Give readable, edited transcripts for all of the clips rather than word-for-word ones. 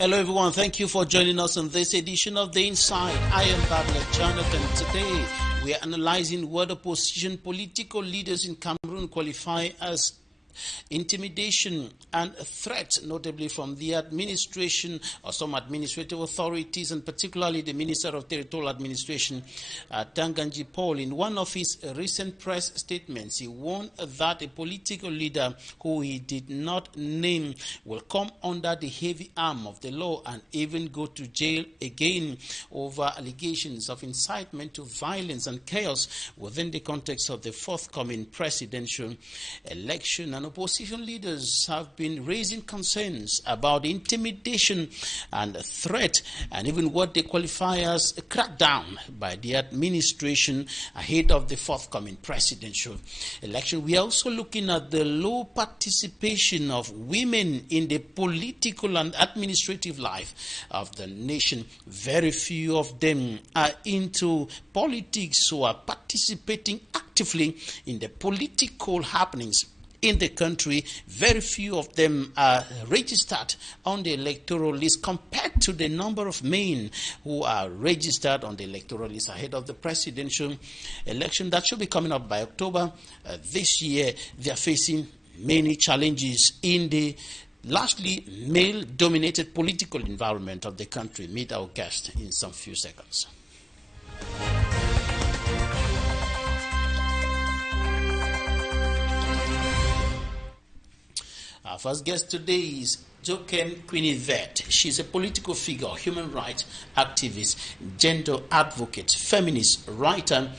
Hello everyone, thank you for joining us on this edition of The Inside. I am Babla Jonathan. Today we are analyzing what opposition political leaders in Cameroon qualify as intimidation and threat, notably from the administration or some administrative authorities, and particularly the Minister of Territorial Administration, Tanganji Paul. In one of his recent press statements, he warned that a political leader who he did not name will come under the heavy arm of the law and even go to jail again over allegations of incitement to violence and chaos within the context of the forthcoming presidential election. And opposition leaders have been raising concerns about intimidation and threat, and even what they qualify as a crackdown by the administration ahead of the forthcoming presidential election. We are also looking at the low participation of women in the political and administrative life of the nation. Very few of them are into politics or are participating actively in the political happenings in the country. Very few of them are registered on the electoral list compared to the number of men who are registered on the electoral list ahead of the presidential election that should be coming up by October this year. They are facing many challenges in the largely male-dominated political environment of the country. Meet our guest in some few seconds. Our first guest today is Jokem Quinivet. She's a political figure, human rights activist, gender advocate, feminist, writer,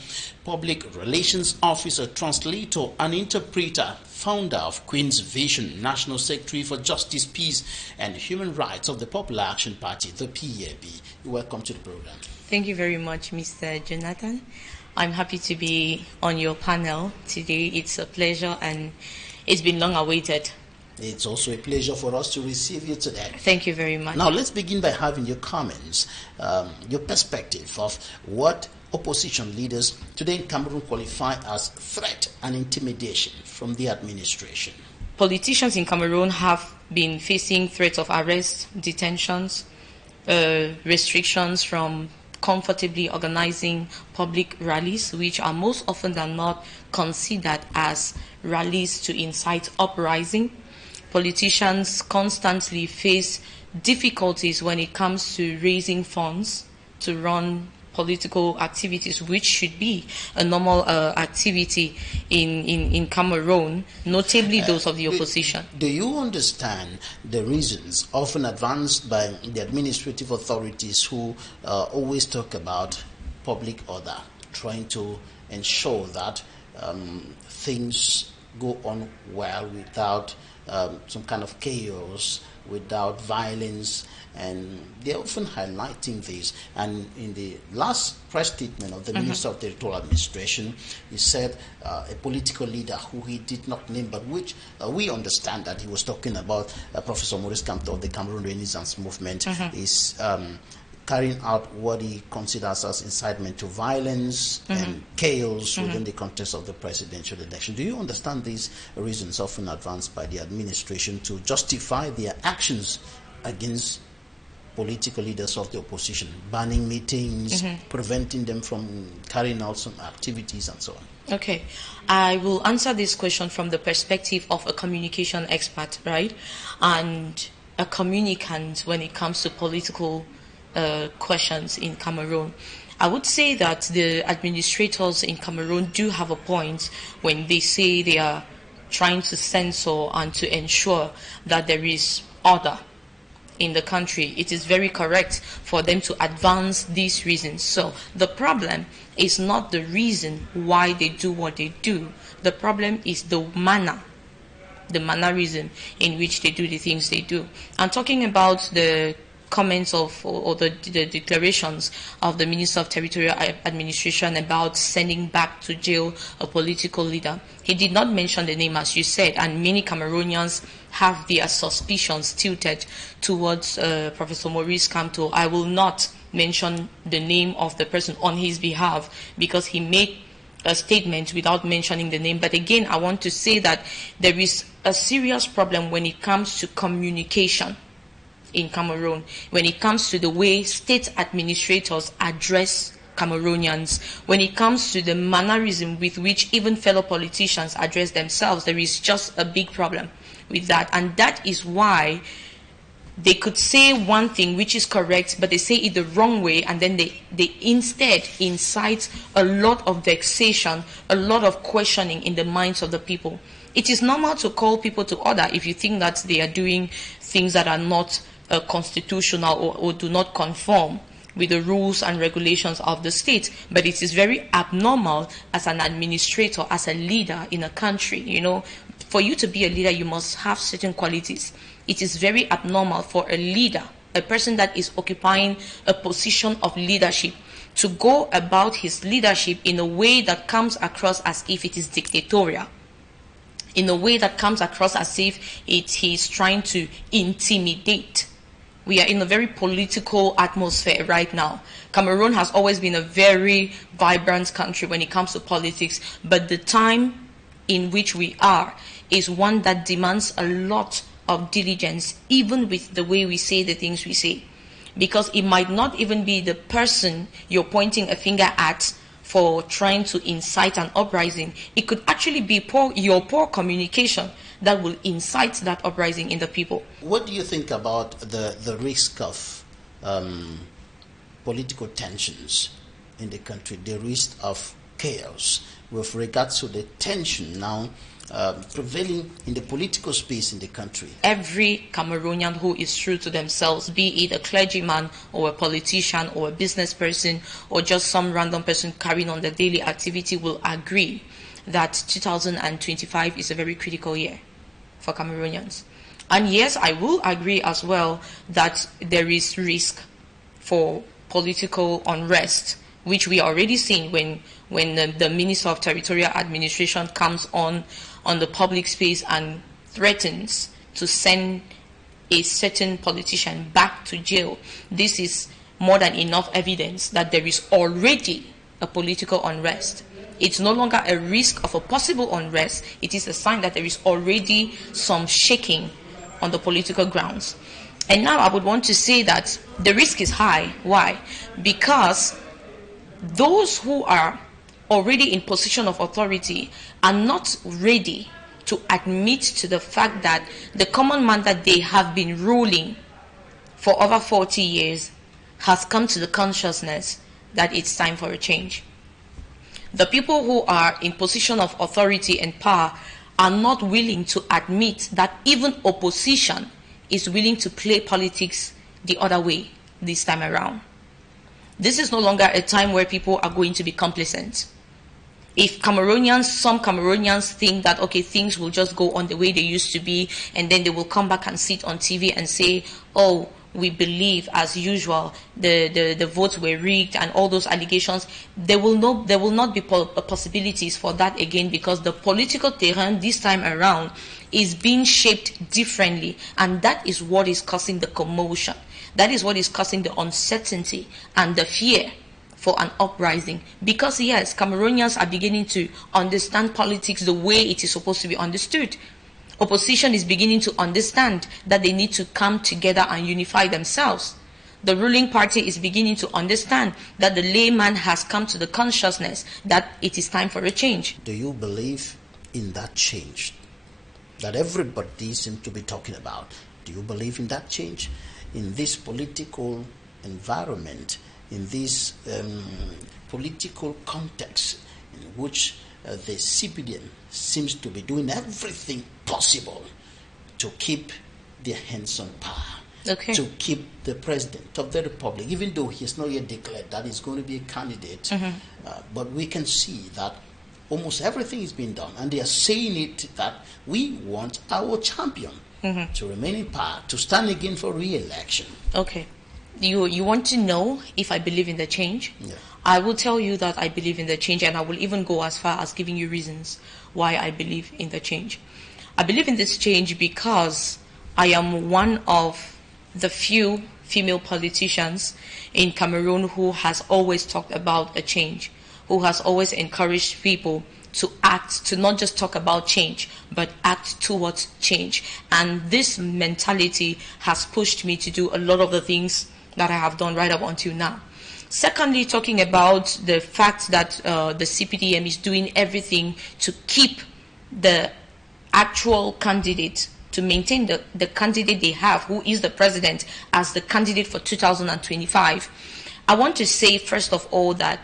public relations officer, translator, and interpreter, founder of Queen's Vision, National Secretary for Justice, Peace, and Human Rights of the Popular Action Party, the PAP. Welcome to the program. Thank you very much, Mr. Jonathan. I'm happy to be on your panel today. It's a pleasure and it's been long awaited. It's also a pleasure for us to receive you today. Thank you very much. Now, let's begin by having your comments, your perspective of what opposition leaders today in Cameroon qualify as threat and intimidation from the administration. Politicians in Cameroon have been facing threats of arrest, detentions, restrictions from comfortably organizing public rallies, which are most often than not considered as rallies to incite uprising. Politicians constantly face difficulties when it comes to raising funds to run political activities, which should be a normal activity in Cameroon, notably those of the opposition. Do you understand the reasons often advanced by the administrative authorities who always talk about public order, trying to ensure that things go on well without some kind of chaos, without violence, and they're often highlighting this. And in the last press statement of the Minister of Territorial Administration, he said a political leader who he did not name, but which we understand that he was talking about, Professor Maurice Kamto of the Cameroon Renaissance Movement, is carrying out what he considers as incitement to violence and chaos within the context of the presidential election. Do you understand these reasons often advanced by the administration to justify their actions against political leaders of the opposition, banning meetings, preventing them from carrying out some activities and so on? Okay, I will answer this question from the perspective of a communication expert, right? And a communicant when it comes to political questions in Cameroon. I would say that the administrators in Cameroon do have a point when they say they are trying to censor and to ensure that there is order in the country. It is very correct for them to advance these reasons. So the problem is not the reason why they do what they do. The problem is the mannerism in which they do the things they do. I'm talking about the comments of or the declarations of the Minister of Territorial Administration about sending back to jail a political leader. He did not mention the name, as you said, and many Cameroonians have their suspicions tilted towards Professor Maurice Kamto. I will not mention the name of the person on his behalf because he made a statement without mentioning the name. But again, I want to say that there is a serious problem when it comes to communication in Cameroon when it comes to the way state administrators address Cameroonians. When it comes to the mannerism with which even fellow politicians address themselves, there is just a big problem with that. And that is why they could say one thing which is correct, but they say it the wrong way, and then they instead incite a lot of vexation, a lot of questioning in the minds of the people. It is normal to call people to order if you think that they are doing things that are not constitutional or do not conform with the rules and regulations of the state. But it is very abnormal as an administrator, as a leader in a country. You know, for you to be a leader, you must have certain qualities. It is very abnormal for a leader, a person that is occupying a position of leadership, to go about his leadership in a way that comes across as if it is dictatorial, in a way that comes across as if he is trying to intimidate. We are in a very political atmosphere right now. Cameroon has always been a very vibrant country when it comes to politics, but the time in which we are is one that demands a lot of diligence, even with the way we say the things we say. Because it might not even be the person you're pointing a finger at for trying to incite an uprising. It could actually be your poor communication that will incite that uprising in the people. What do you think about the risk of political tensions in the country, the risk of chaos with regards to the tension now prevailing in the political space in the country? Every Cameroonian who is true to themselves, be it a clergyman or a politician or a business person or just some random person carrying on the daily activity, will agree that 2025 is a very critical year for Cameroonians. And yes, I will agree as well that there is risk for political unrest, which we are already seeing when the Minister of Territorial Administration comes on the public space and threatens to send a certain politician back to jail. This is more than enough evidence that there is already a political unrest. It's no longer a risk of a possible unrest. It is a sign that there is already some shaking on the political grounds. And now I would want to say that the risk is high. Why? Because those who are already in position of authority are not ready to admit to the fact that the common man that they have been ruling for over 40 years has come to the consciousness that it's time for a change. The people who are in position of authority and power are not willing to admit that even opposition is willing to play politics the other way this time around. This is no longer a time where people are going to be complacent. If some Cameroonians think that, okay, things will just go on the way they used to be, and then they will come back and sit on TV and say, oh, we believe as usual the votes were rigged and all those allegations, there will not be possibilities for that again, because the political terrain this time around is being shaped differently, and that is what is causing the commotion. That is what is causing the uncertainty and the fear for an uprising. Because yes, Cameroonians are beginning to understand politics the way it is supposed to be understood. Opposition is beginning to understand that they need to come together and unify themselves. The ruling party is beginning to understand that the layman has come to the consciousness that it is time for a change. Do you believe in that change that everybody seems to be talking about? Do you believe in that change in this political environment, in this political context in which the CPDM seems to be doing everything possible to keep their hands on power, to keep the president of the republic, even though he has not yet declared that he's going to be a candidate, but we can see that almost everything is being done, and they are saying it that we want our champion to remain in power, to stand again for re-election. Okay. You want to know if I believe in the change? Yeah. I will tell you that I believe in the change, and I will even go as far as giving you reasons why I believe in the change. I believe in this change because I am one of the few female politicians in Cameroon who has always talked about a change. who has always encouraged people to act, to not just talk about change, but act towards change. And this mentality has pushed me to do a lot of the things that I have done right up until now. Secondly, talking about the fact that the CPDM is doing everything to keep the actual candidate, to maintain the candidate they have, who is the president, as the candidate for 2025. I want to say, first of all, that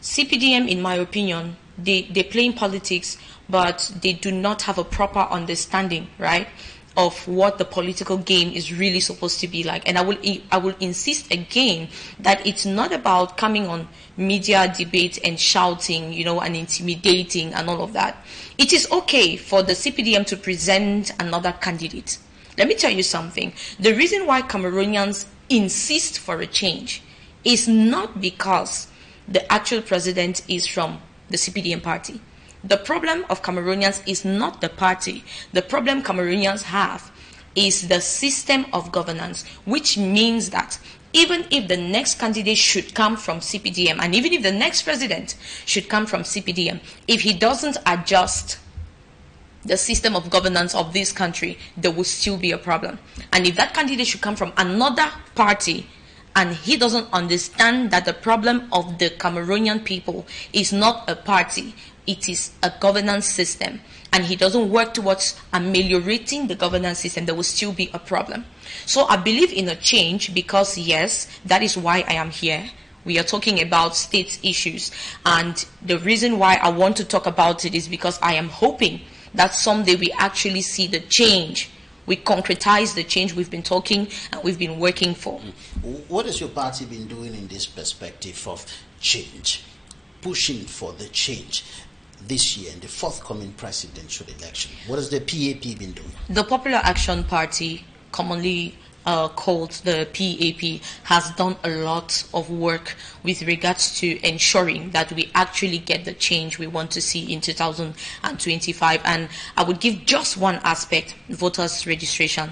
CPDM, in my opinion, they play in politics, but they do not have a proper understanding, right, of what the political game is really supposed to be like. And I will insist again that it's not about coming on media debate and shouting, and intimidating and all of that. It is okay for the CPDM to present another candidate. Let me tell you something. The reason why Cameroonians insist for a change is not because the actual president is from the CPDM party. The problem of Cameroonians is not the party. The problem Cameroonians have is the system of governance, which means that even if the next candidate should come from CPDM, and even if the next president should come from CPDM, if he doesn't adjust the system of governance of this country, there will still be a problem. And if that candidate should come from another party, and he doesn't understand that the problem of the Cameroonian people is not a party, it is a governance system, and he doesn't work towards ameliorating the governance system, there will still be a problem. So I believe in a change because, yes, that is why I am here. We are talking about state issues, and the reason why I want to talk about it is because I am hoping that someday we actually see the change. We concretize the change we've been talking and we've been working for. What has your party been doing in this perspective of change, pushing for the change this year in the forthcoming presidential election? What has the PAP been doing? The Popular Action Party, commonly called the PAP, has done a lot of work with regards to ensuring that we actually get the change we want to see in 2025. And I would give just one aspect: voters' registration.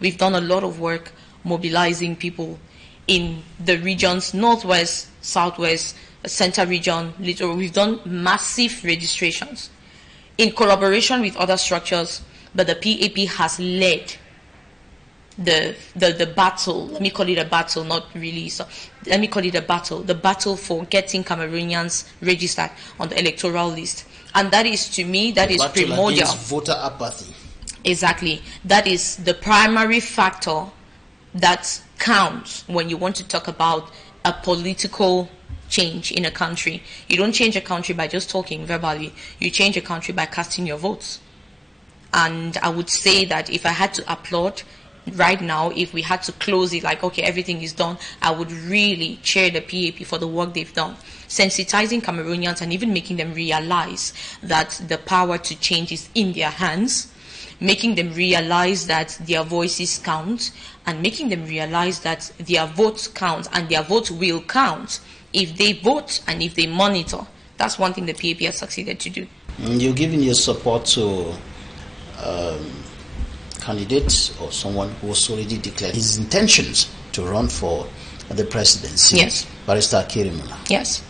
We've done a lot of work mobilizing people in the regions, Northwest, Southwest, Center region, Littoral. We've done massive registrations in collaboration with other structures, but the PAP has led the battle. Let me call it a battle, not really. So let me call it a battle. The battle for getting Cameroonians registered on the electoral list, and that is, to me, that is primordial. Voter apathy. Exactly. That is the primary factor that counts when you want to talk about a political change in a country. You don't change a country by just talking verbally. You change a country by casting your votes. And I would say that if I had to applaud right now, if we had to close it like, okay, everything is done, I would really cheer the PAP for the work they've done, sensitizing Cameroonians and even making them realize that the power to change is in their hands, making them realize that their voices count, and making them realize that their votes count and their vote will count if they vote and if they monitor. That's one thing the PAP has succeeded to do. You're giving your support to candidates or someone who has already declared his intentions to run for the presidency. Yes. Barrister Kerimuna. Yes.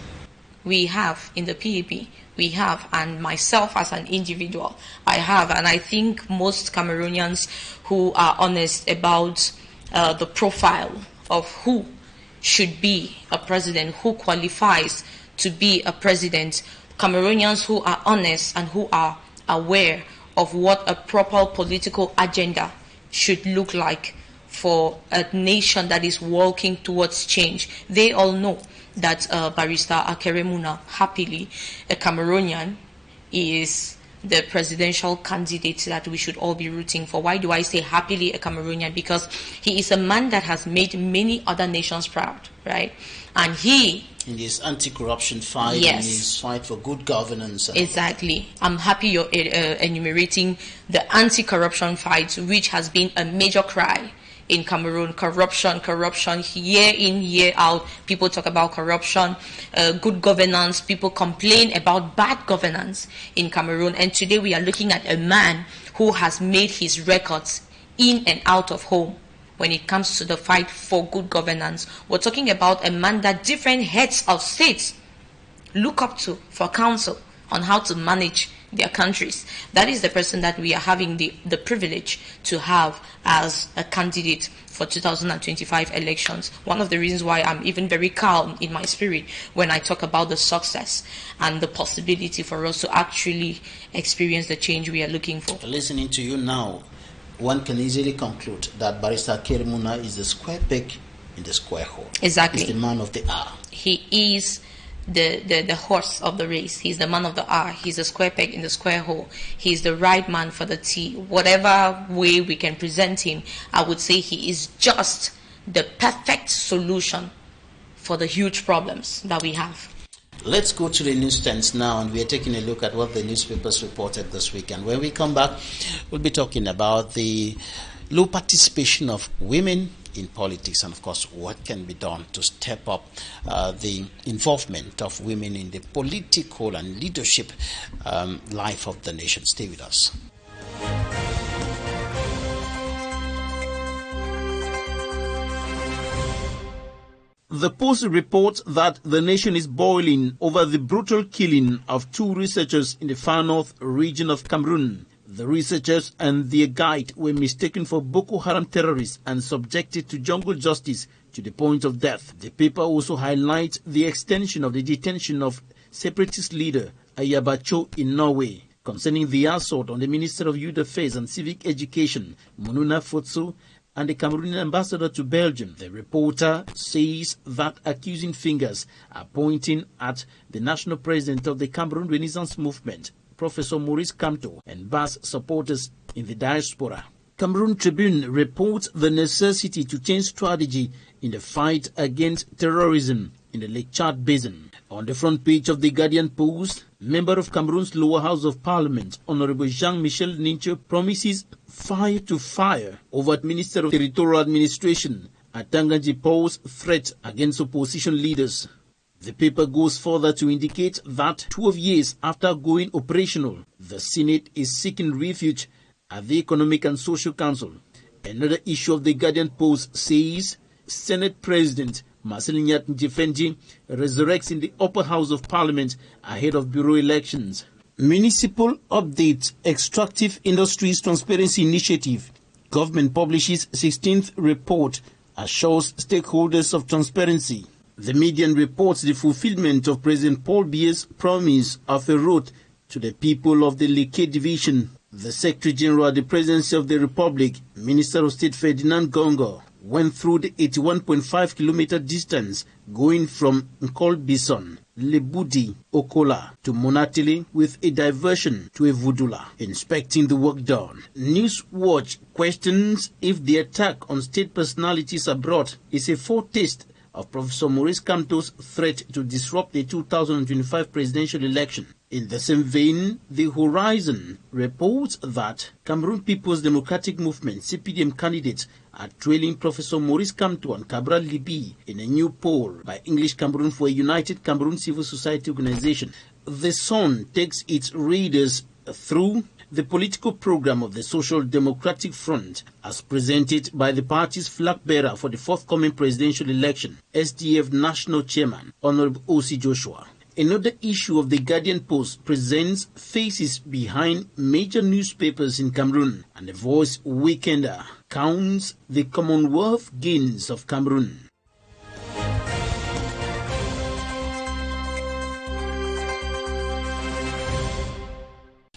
We have in the PAP, we have, and myself as an individual, I have, and I think most Cameroonians who are honest about the profile of who should be a president, who qualifies to be a president, Cameroonians who are honest and who are aware of what a proper political agenda should look like for a nation that is walking towards change. They all know that Barrister Akeremuna, happily a Cameroonian, is the presidential candidate that we should all be rooting for. Why do I say happily a Cameroonian? Because he is a man that has made many other nations proud, right? And he, in his anti-corruption fight, yes, in his fight for good governance. Exactly. I'm happy you're enumerating the anti-corruption fight, which has been a major cry in Cameroon. Corruption, year in, year out. People talk about corruption, good governance. People complain about bad governance in Cameroon. And today we are looking at a man who has made his records in and out of home when it comes to the fight for good governance. We're talking about a man that different heads of states look up to for counsel on how to manage their countries. That is the person that we are having the privilege to have as a candidate for 2025 elections. One of the reasons why I'm even very calm in my spirit when I talk about the success and the possibility for us to actually experience the change we are looking for. Listening to you now, one can easily conclude that Barrister Kerimuna is the square peg in the square hole. Exactly. He's the man of the hour. He is the horse of the race. He's the man of the hour. He's the square peg in the square hole. He's the right man for the tea. Whatever way we can present him, I would say he is just the perfect solution for the huge problems that we have. Let's go to the newsstands now, and we are taking a look at what the newspapers reported this weekend. When we come back, we'll be talking about the low participation of women in politics, and of course what can be done to step up the involvement of women in the political and leadership life of the nation. Stay with us. The Post reports that the nation is boiling over the brutal killing of two researchers in the far north region of Cameroon. The researchers and their guide were mistaken for Boko Haram terrorists and subjected to jungle justice to the point of death. The paper also highlights the extension of the detention of separatist leader Ayabacho in Norway. Concerning the assault on the Minister of Youth Affairs and Civic Education, Monuna Fotso, and the Cameroonian ambassador to Belgium, the reporter says that accusing fingers are pointing at the national president of the Cameroon Renaissance Movement, Professor Maurice Kamto, and Bas supporters in the diaspora. Cameroon Tribune reports the necessity to change strategy in the fight against terrorism in the Lake Chad Basin. On the front page of the Guardian Post, member of Cameroon's lower house of parliament, Honorable Jean-Michel Nincho, promises fire to fire over Minister of Territorial Administration Atanganji Paul's threat against opposition leaders. The paper goes further to indicate that 12 years after going operational, the Senate is seeking refuge at the Economic and Social Council. Another issue of the Guardian Post says Senate President Marcelignat Njifenji resurrects in the upper house of parliament ahead of bureau elections. Municipal update, extractive industries transparency initiative. Government publishes 16th report assures stakeholders of transparency. The Median reports the fulfillment of President Paul Biya's promise of a road to the people of the Leke division. The Secretary General at the Presidency of the Republic, Minister of State Ferdinand Gongo, went through the 81.5 kilometer distance going from Nkolbison, Lebudi, Okola to Monatili with a diversion to Evudula, inspecting the work done. Newswatch questions if the attack on state personalities abroad is a foretaste of Professor Maurice Kamto's threat to disrupt the 2025 presidential election. In the same vein, The Horizon reports that Cameroon People's Democratic Movement (CPDM) candidates are trailing Professor Maurice Kamto and Cabral Libi in a new poll by English Cameroon for a United Cameroon Civil Society Organization. The Sun takes its readers through the political program of the Social Democratic Front as presented by the party's flag bearer for the forthcoming presidential election, SDF National Chairman, Honorable O.C. Joshua. Another issue of the Guardian Post presents faces behind major newspapers in Cameroon, and the Voice Weekender counts the Commonwealth gains of Cameroon.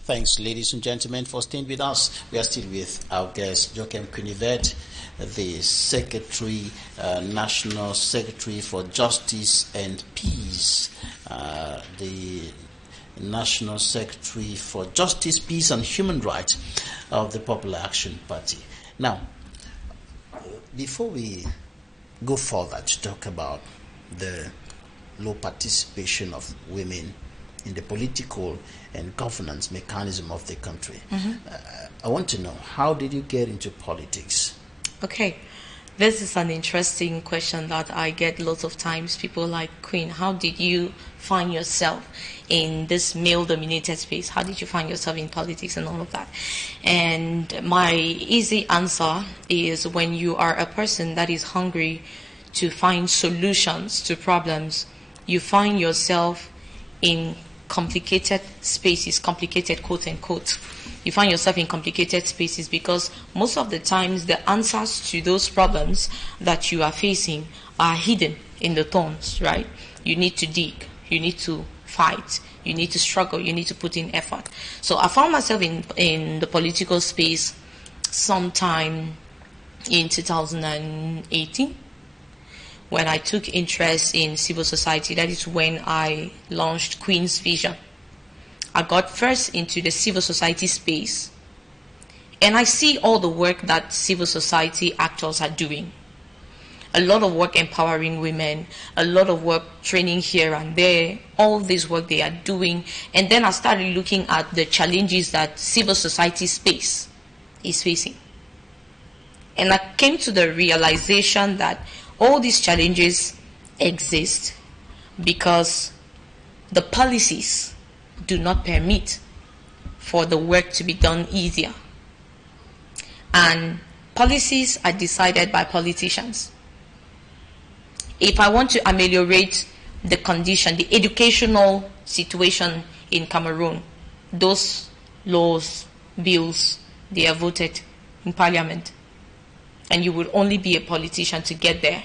Thanks, ladies and gentlemen, for staying with us. We are still with our guest, Joachim Kunivet, the Secretary, National Secretary for Justice and Peace, the National Secretary for Justice, Peace and Human Rights of the Popular Action Party. Now, before we go further to talk about the low participation of women in the political and governance mechanism of the country, I want to know, how did you get into politics? Okay, this is an interesting question that I get lots of times. People like, Queen, how did you find yourself in this male-dominated space? How did you find yourself in politics and all of that? And my easy answer is, when you are a person that is hungry to find solutions to problems, you find yourself in complicated spaces, complicated quote unquote. You find yourself in complicated spaces because most of the times the answers to those problems that you are facing are hidden in the thorns, right? You need to dig, you need to fight, you need to struggle, you need to put in effort. So I found myself in the political space sometime in 2018 when I took interest in civil society. That is when I launched Queen's Vision. I got first into the civil society space, and I see all the work that civil society actors are doing. A lot of work empowering women, a lot of work training here and there, all this work they are doing. And then I started looking at the challenges that civil society space is facing. And I came to the realization that all these challenges exist because the policies do not permit for the work to be done easier. And policies are decided by politicians. If I want to ameliorate the condition, the educational situation in Cameroon, those laws, bills, they are voted in parliament. And you will only be a politician to get there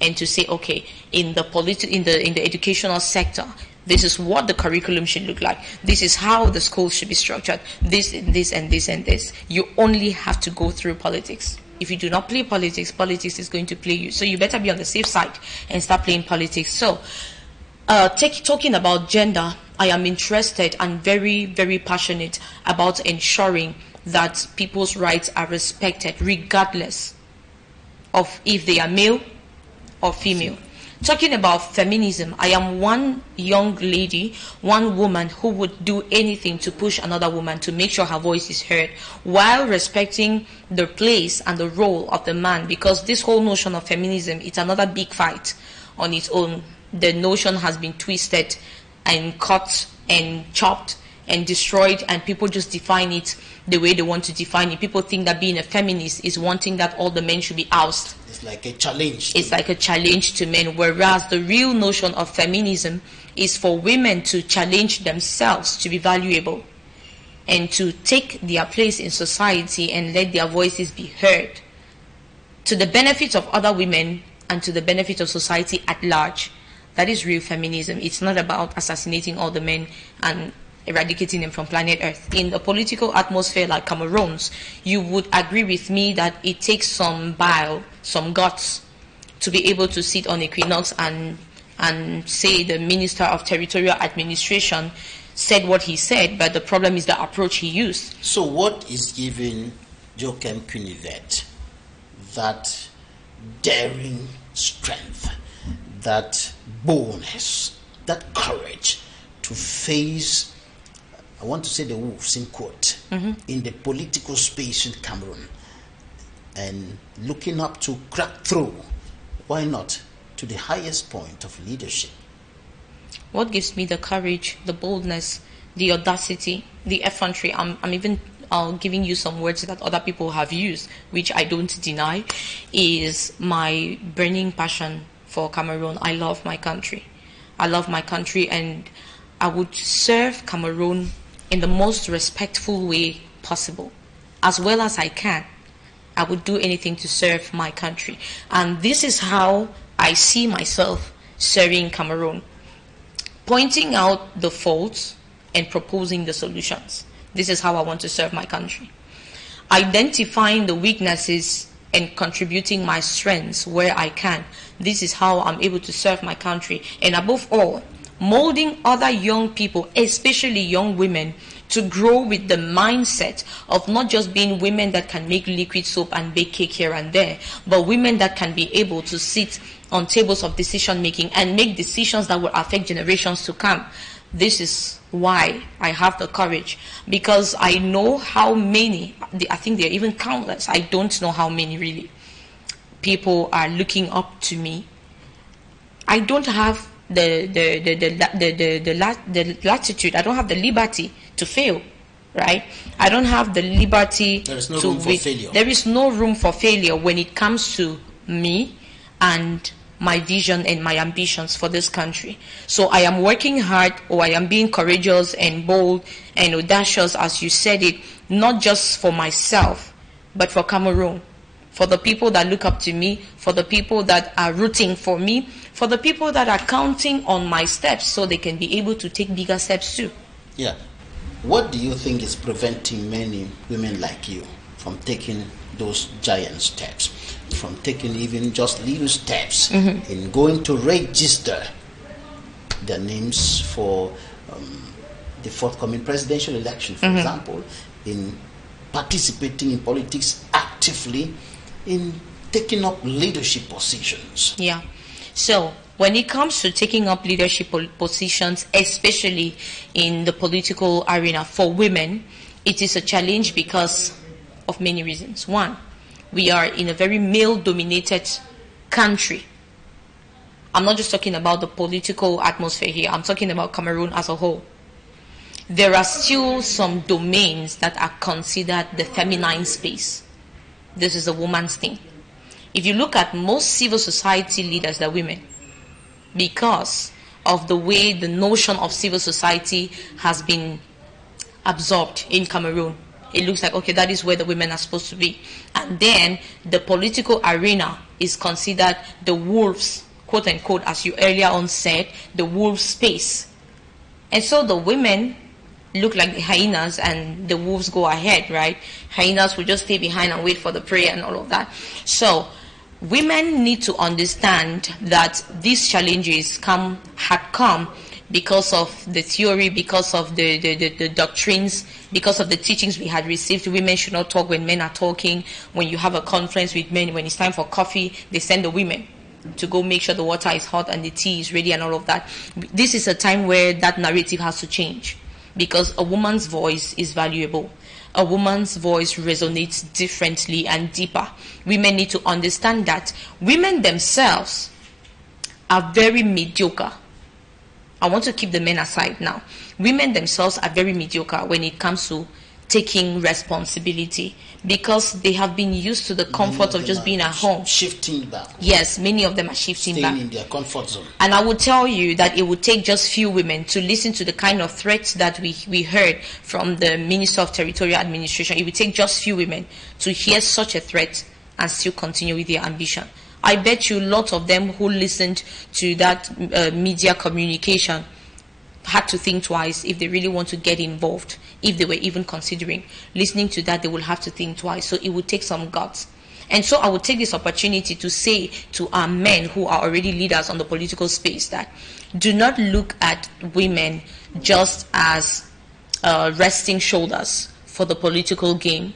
and to say, okay, in the educational sector, this is what the curriculum should look like. This is how the school should be structured. This and this and this and this. You only have to go through politics. If you do not play politics, politics is going to play you. So you better be on the safe side and start playing politics. So, talking about gender, I am interested and very, very passionate about ensuring that people's rights are respected regardless of if they are male or female. Talking about feminism, I am one young lady, one woman who would do anything to push another woman to make sure her voice is heard while respecting the place and the role of the man, because this whole notion of feminism, it's another big fight on its own. The notion has been twisted and cut and chopped and destroyed, and people just define it the way they want to define it. People think that being a feminist is wanting that all the men should be ousted. It's like a challenge. It's like a challenge to men, whereas the real notion of feminism is for women to challenge themselves to be valuable and to take their place in society and let their voices be heard to the benefit of other women and to the benefit of society at large. That is real feminism. It's not about assassinating all the men and eradicating them from planet Earth. In a political atmosphere like Cameroon's, you would agree with me that it takes some bile, some guts, to be able to sit on Equinoxe and say the Minister of Territorial Administration said what he said, but the problem is the approach he used. So what is giving Jokem Kunivet that daring strength, that boldness, that courage to face, I want to say the wolves in quote, in the political space in Cameroon, and looking up to crack through, why not, to the highest point of leadership? What gives me the courage, the boldness, the audacity, the effrontery? I'm even giving you some words that other people have used, which I don't deny, is my burning passion for Cameroon. I love my country. I love my country, and I would serve Cameroon in the most respectful way possible, as well as I can. I would do anything to serve my country. And this is how I see myself serving Cameroon. Pointing out the faults and proposing the solutions. This is how I want to serve my country. Identifying the weaknesses and contributing my strengths where I can. This is how I'm able to serve my country. And above all, molding other young people, especially young women, to grow with the mindset of not just being women that can make liquid soap and bake cake here and there, but women that can be able to sit on tables of decision making and make decisions that will affect generations to come. This is why I have the courage, because I know how many, I think there are even countless, I don't know how many really, people are looking up to me. I don't have the latitude, I don't have the liberty to fail, right? I don't have the liberty there is no room for failure. There is no room for failure when it comes to me and my vision and my ambitions for this country. So I am working hard, or I am being courageous and bold and audacious, as you said it, not just for myself, but for Cameroon, for the people that look up to me, for the people that are rooting for me, for the people that are counting on my steps so they can be able to take bigger steps too. Yeah. What do you think is preventing many women like you from taking those giant steps, from taking even just little steps in going to register their names for the forthcoming presidential election, for example, in participating in politics actively, in taking up leadership positions? Yeah. So when it comes to taking up leadership positions, especially in the political arena for women, it is a challenge because of many reasons. One, we are in a very male-dominated country. I'm not just talking about the political atmosphere here. I'm talking about Cameroon as a whole. There are still some domains that are considered the feminine space. This is a woman's thing. If you look at most civil society leaders, they're women, because of the way the notion of civil society has been absorbed in Cameroon. It looks like, okay, that is where the women are supposed to be. And then the political arena is considered the wolves, quote unquote, as you earlier on said, the wolf space. And so the women look like the hyenas and the wolves go ahead, right? Hyenas will just stay behind and wait for the prey and all of that. So women need to understand that these challenges had come because of the theory, because of the doctrines, because of the teachings we had received. Women should not talk when men are talking. When you have a conference with men, when it's time for coffee, they send the women to go make sure the water is hot and the tea is ready and all of that. This is a time where that narrative has to change, because a woman's voice is valuable. A woman's voice resonates differently and deeper. Women need to understand that women themselves are very mediocre. I want to keep the men aside now. Women themselves are very mediocre when it comes to taking responsibility, because they have been used to the comfort of just being at home. Shifting back. Yes, many of them are shifting back. Staying in their comfort zone. And I would tell you that it would take just few women to listen to the kind of threats that we heard from the Minister of Territorial Administration. It would take just few women to hear such a threat and still continue with their ambition. I bet you lots of them who listened to that media communication had to think twice if they really want to get involved. If they were even considering listening to that, they will have to think twice. So it would take some guts. And so I would take this opportunity to say to our men who are already leaders on the political space that do not look at women just as resting shoulders for the political game.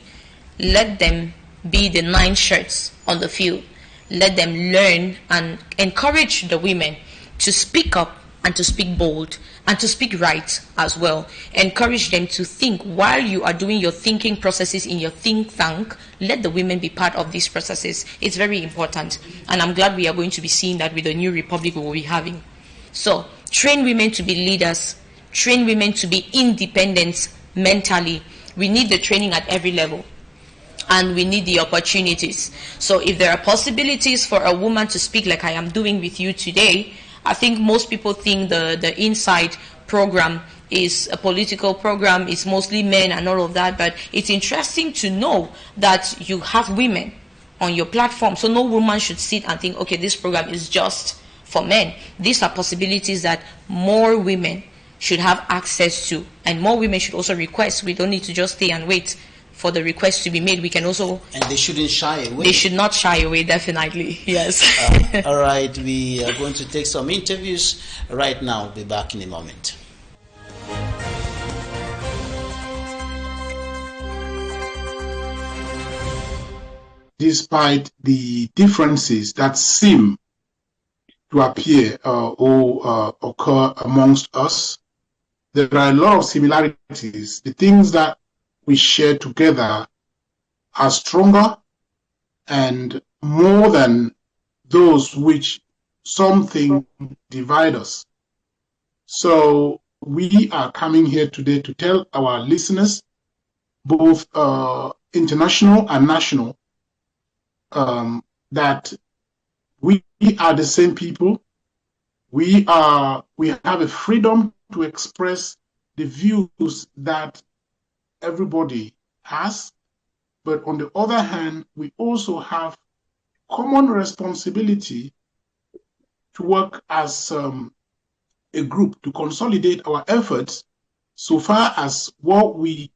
Let them be the 9 shirts on the field. Let them learn and encourage the women to speak up and to speak bold and to speak right as well. Encourage them to think while you are doing your thinking processes in your think tank. Let the women be part of these processes. It's very important. And I'm glad we are going to be seeing that with the new republic we will be having. So train women to be leaders. Train women to be independent mentally. We need the training at every level. And we need the opportunities. So if there are possibilities for a woman to speak like I am doing with you today, I think most people think the Inside program is a political program, it's mostly men and all of that, but it's interesting to know that you have women on your platform. So no woman should sit and think, okay, this program is just for men. These are possibilities that more women should have access to, and more women should also request. We don't need to just stay and wait for the request to be made. We can also... And they shouldn't shy away. They should not shy away, definitely. Yes. All right, we are going to take some interviews right now. I'll be back in a moment. Despite the differences that seem to appear or occur amongst us, there are a lot of similarities. The things that we share together are stronger and more than those which something divide us. So we are coming here today to tell our listeners, both international and national, that we are the same people. We have a freedom to express the views that everybody has. But on the other hand, we also have common responsibility to work as a group to consolidate our efforts so far as what we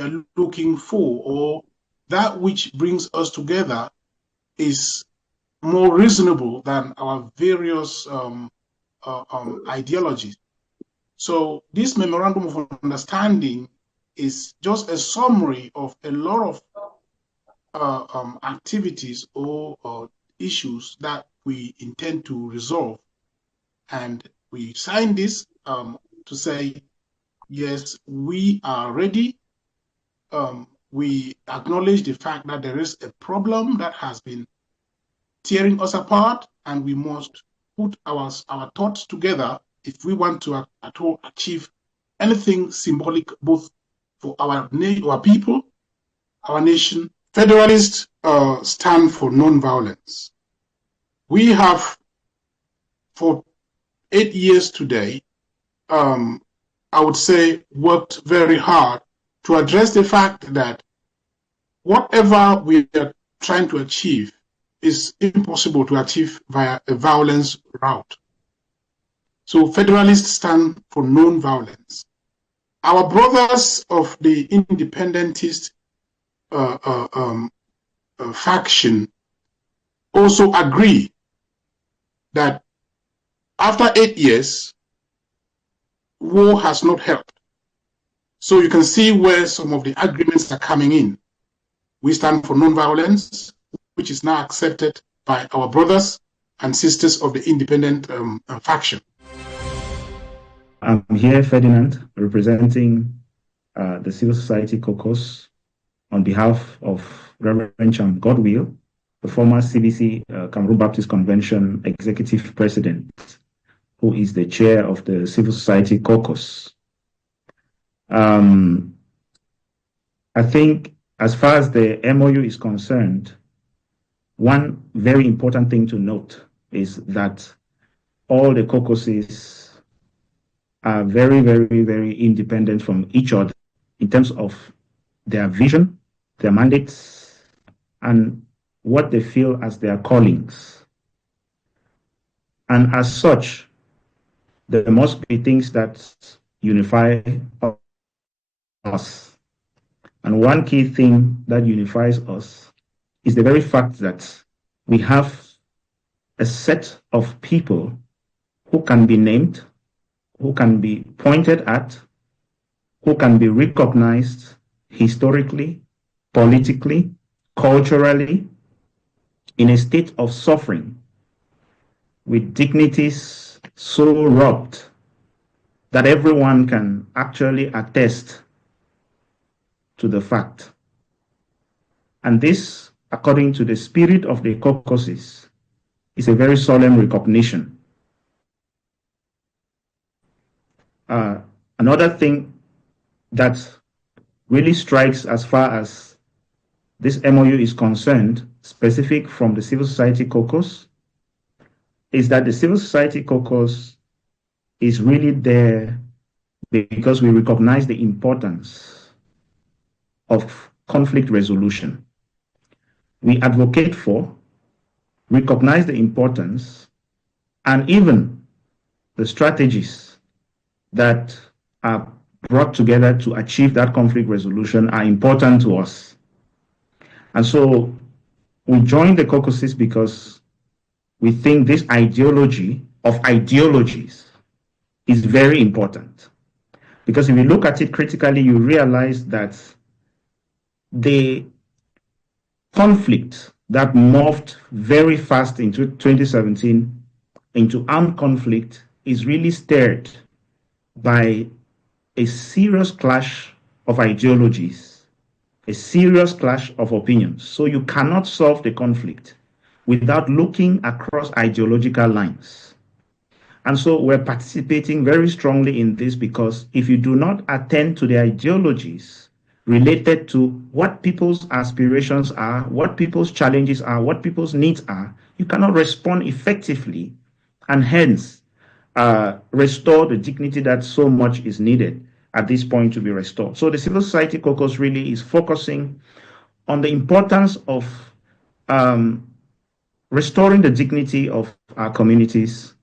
are looking for, or that which brings us together, is more reasonable than our various ideologies. So this memorandum of understanding is just a summary of a lot of activities or issues that we intend to resolve. And we signed this to say, yes, we are ready. We acknowledge the fact that there is a problem that has been tearing us apart, and we must put our thoughts together if we want to at all achieve anything symbolic, both for our people, our nation. Federalists stand for non-violence. We have, for 8 years today, I would say, worked very hard to address the fact that whatever we are trying to achieve is impossible to achieve via a violence route. So Federalists stand for non-violence. Our brothers of the independentist faction also agree that after 8 years, war has not helped. So you can see where some of the agreements are coming in. We stand for non-violence, which is now accepted by our brothers and sisters of the independent faction. I'm here, Ferdinand, representing the Civil Society Caucus on behalf of Reverend Cham Godwill, the former CBC Cameroon Baptist Convention Executive President, who is the chair of the Civil Society Caucus. I think as far as the MOU is concerned, one very important thing to note is that all the caucuses are very, very, very independent from each other in terms of their vision, their mandates, and what they feel as their callings. And as such, there must be things that unify us. And one key thing that unifies us is the very fact that we have a set of people who can be named, who can be pointed at, who can be recognized historically, politically, culturally, in a state of suffering, with dignities so robbed that everyone can actually attest to the fact. And this, according to the spirit of the caucuses, is a very solemn recognition. Another thing that really strikes as far as this MOU is concerned, specific from the Civil Society Caucus, is that the Civil Society Caucus is really there because we recognize the importance of conflict resolution. We advocate for, recognize the importance, and even the strategies that are brought together to achieve that conflict resolution are important to us. And so we join the caucuses because we think this ideology of ideologies is very important. Because if you look at it critically, you realize that the conflict that morphed very fast into 2017 into armed conflict is really stirred by a serious clash of ideologies, a serious clash of opinions. So you cannot solve the conflict without looking across ideological lines. And so we're participating very strongly in this because if you do not attend to the ideologies related to what people's aspirations are, what people's challenges are, what people's needs are, you cannot respond effectively, and hence restore the dignity that so much is needed at this point to be restored. So the civil society caucus really is focusing on the importance of um, restoring the dignity of our communities,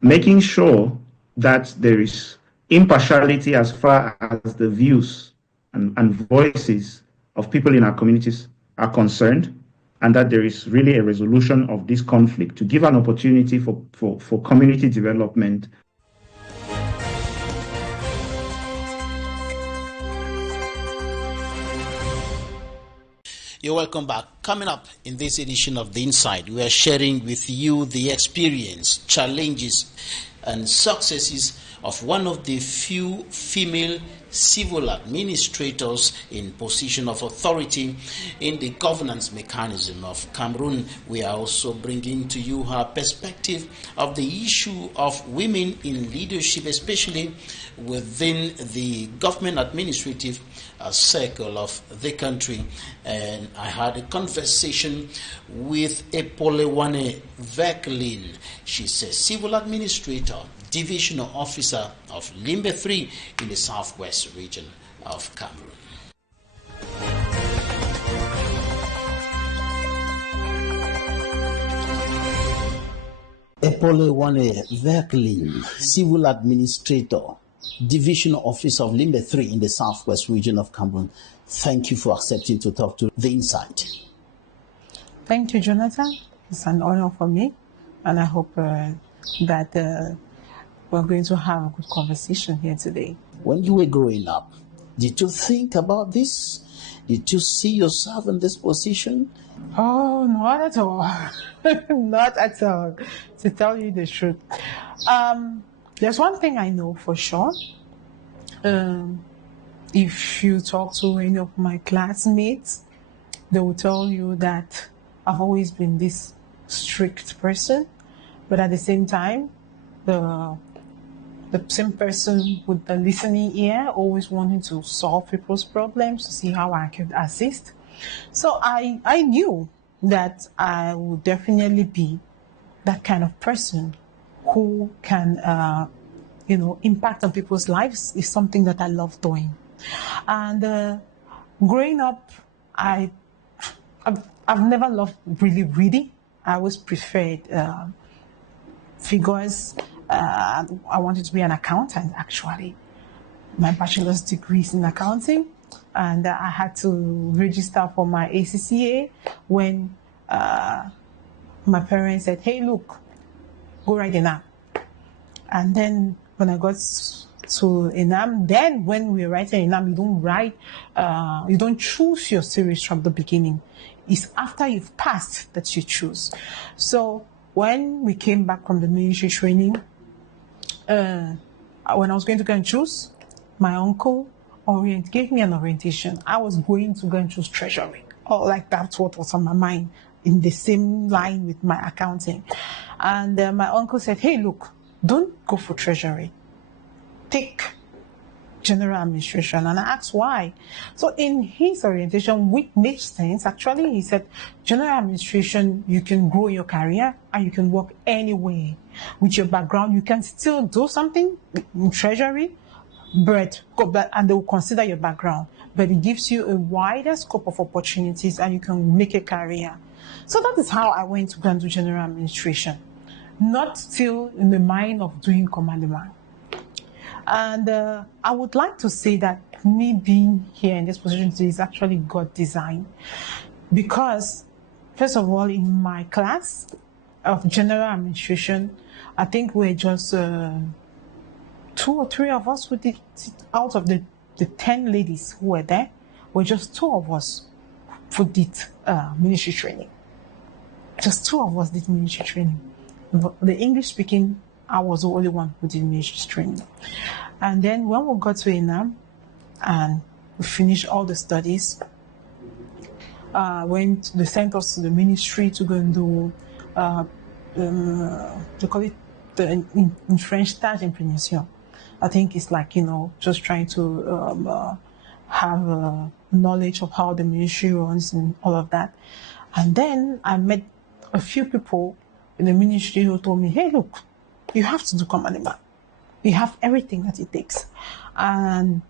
making sure that there is impartiality as far as the views and voices of people in our communities are concerned, and that there is really a resolution of this conflict to give an opportunity for community development. You're welcome back. Coming up in this edition of The Inside, we are sharing with you the experience, challenges, and successes of one of the few female civil administrators in position of authority in the governance mechanism of Cameroon. We are also bringing to you her perspective of the issue of women in leadership, especially within the government administrative circle of the country. And I had a conversation with Epolewane Verkelin. She's a civil administrator, divisional officer of Limbe 3 in the southwest region of Cameroon. Epolewane Verkelin, civil administrator, divisional officer of Limbe 3 in the southwest region of Cameroon. Thank you for accepting to talk to The Insight. Thank you, Jonathan. It's an honor for me, and I hope that we're going to have a good conversation here today. When you were growing up, did you think about this? Did you see yourself in this position? Oh, not at all. Not at all, to tell you the truth. There's one thing I know for sure. If you talk to any of my classmates, they will tell you that I've always been this strict person, but at the same time, the same person with the listening ear, always wanting to solve people's problems, to see how I could assist. So I knew that I would definitely be that kind of person who can, impact on people's lives is something that I love doing. And growing up, I've never loved really reading. I always preferred figures. I wanted to be an accountant, actually. My bachelor's degree is in accounting, and I had to register for my ACCA when my parents said, "Hey, look, go write ENAM." And then when I got to ENAM, then when we're writing ENAM, you don't choose your series from the beginning. It's after you've passed that you choose. So when we came back from the military training, when I was going to go and choose, my uncle gave me an orientation. I was going to go and choose treasury. That's what was on my mind, in the same line with my accounting. And my uncle said, "Hey, look, don't go for treasury. Take general administration." And I asked why. So in his orientation, which made sense, actually, he said, general administration, you can grow your career and you can work anywhere. With your background, you can still do something in treasury, and they will consider your background. But it gives you a wider scope of opportunities and you can make a career. So that is how I went to go and do general administration. Not still in the mind of doing command-man. And I would like to say that me being here in this position today is actually God designed. Because, first of all, in my class of general administration, I think we're just 2 or 3 of us who did, out of the 10 ladies who were there, were just 2 of us who did military training. Just 2 of us did military training. The English speaking, I was the only one who did military training. And then when we got to ENAM and we finished all the studies, they sent us to the ministry to go and do, they call it in French, stage imprégnation. I think it's like, just trying to have knowledge of how the ministry runs and all of that. And then I met a few people in the ministry who told me, hey, look, you have to do Common Man. You have everything that it takes. And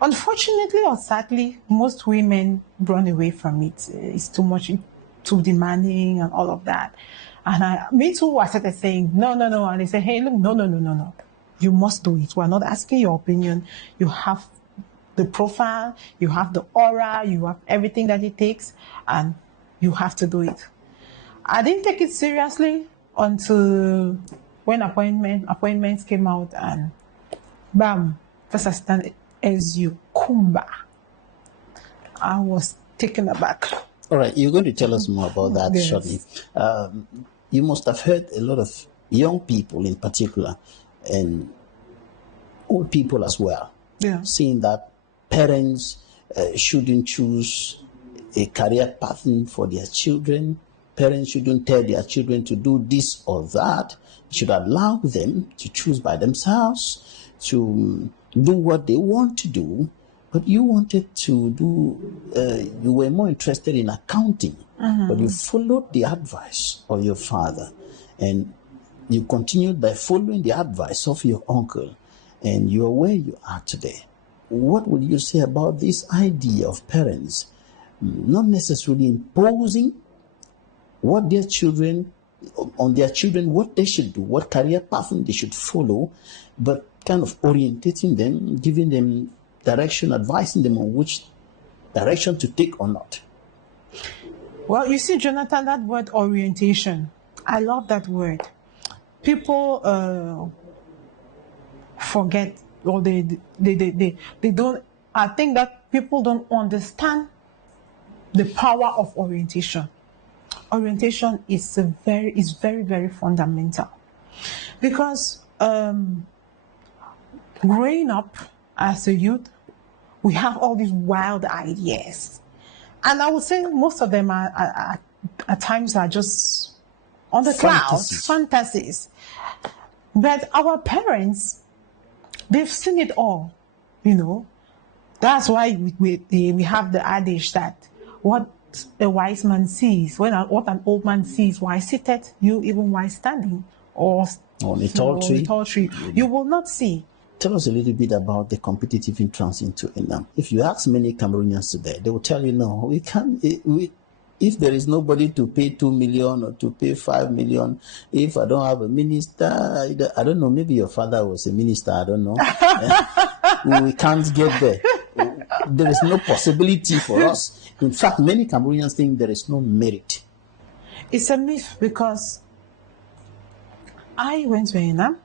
unfortunately or sadly, most women run away from it. It's too much, too demanding and all of that. And me too, I started saying, no. And they say, hey, look, no. You must do it. We're not asking your opinion. You have the profile, you have the aura, you have everything that it takes, and you have to do it. I didn't take it seriously until when appointments came out, and bam, first assistant SU, Kumba. I was taken aback. All right, you're going to tell us more about that Yes. shortly. You must have heard a lot of young people in particular, and old people as well, saying that parents shouldn't choose a career pattern for their children. Parents shouldn't tell their children to do this or that. They should allow them to choose by themselves, to do what they want to do. But you wanted to do, you were more interested in accounting, but you followed the advice of your father, and you continued by following the advice of your uncle, and you're where you are today. What would you say about this idea of parents not necessarily imposing what their children, on their children, what they should do, what career pattern they should follow, but kind of orientating them, giving them direction, advising them on which direction to take or not? Well, you see, Jonathan, that word orientation, I love that word. People forget, or they don't. I think that people don't understand the power of orientation. Orientation is very, very fundamental, because growing up as a youth, we have all these wild ideas, and I would say most of them are at times are just on the clouds, fantasies. But our parents, they've seen it all, you know. That's why we have the adage that what a wise man sees, what an old man sees, while seated, you even while standing, or on a tall tree, you will not see. Tell us a little bit about the competitive entrance into ENAM. If you ask many Cameroonians today, they will tell you, no, we can't. If there is nobody to pay 2 million or to pay 5 million, if I don't have a minister, I don't know, maybe your father was a minister, I don't know. We can't get there. There is no possibility for us. In fact, many Cameroonians think there is no merit. It's a myth, because I went to ENAM.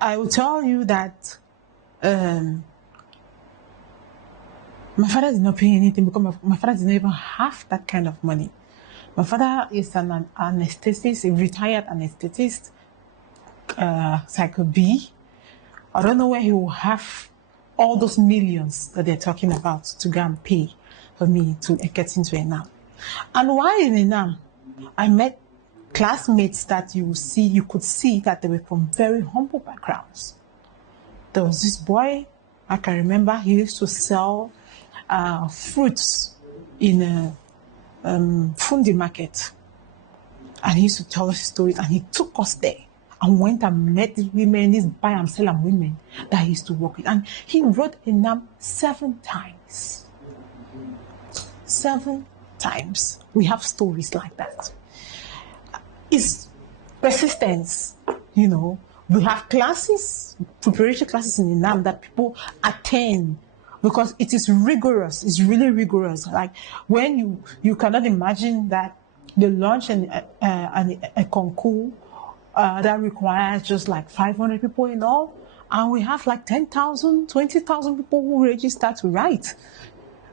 I will tell you that my father did not pay anything, because my father didn't even have that kind of money. My father is an anesthetist, a retired anesthetist, Cycle B. I don't know where he will have all those millions that they're talking about to go and pay for me to get into ENAM. And while in ENAM, I met classmates that you could see that they were from very humble backgrounds. There was this boy, I can remember, he used to sell fruits in a Fundi market. And he used to tell us stories, and he took us there and went and met these women, these buy and sell and women that he used to work with. And he wrote ENAM 7 times. 7 times. We have stories like that. It's persistence, you know. We have classes, preparatory classes in ENAM that people attend, because it is rigorous. It's really rigorous. Like, when you cannot imagine that the launch and a concours that requires just like 500 people in all, and we have like 10,000, 20,000 people who register to write.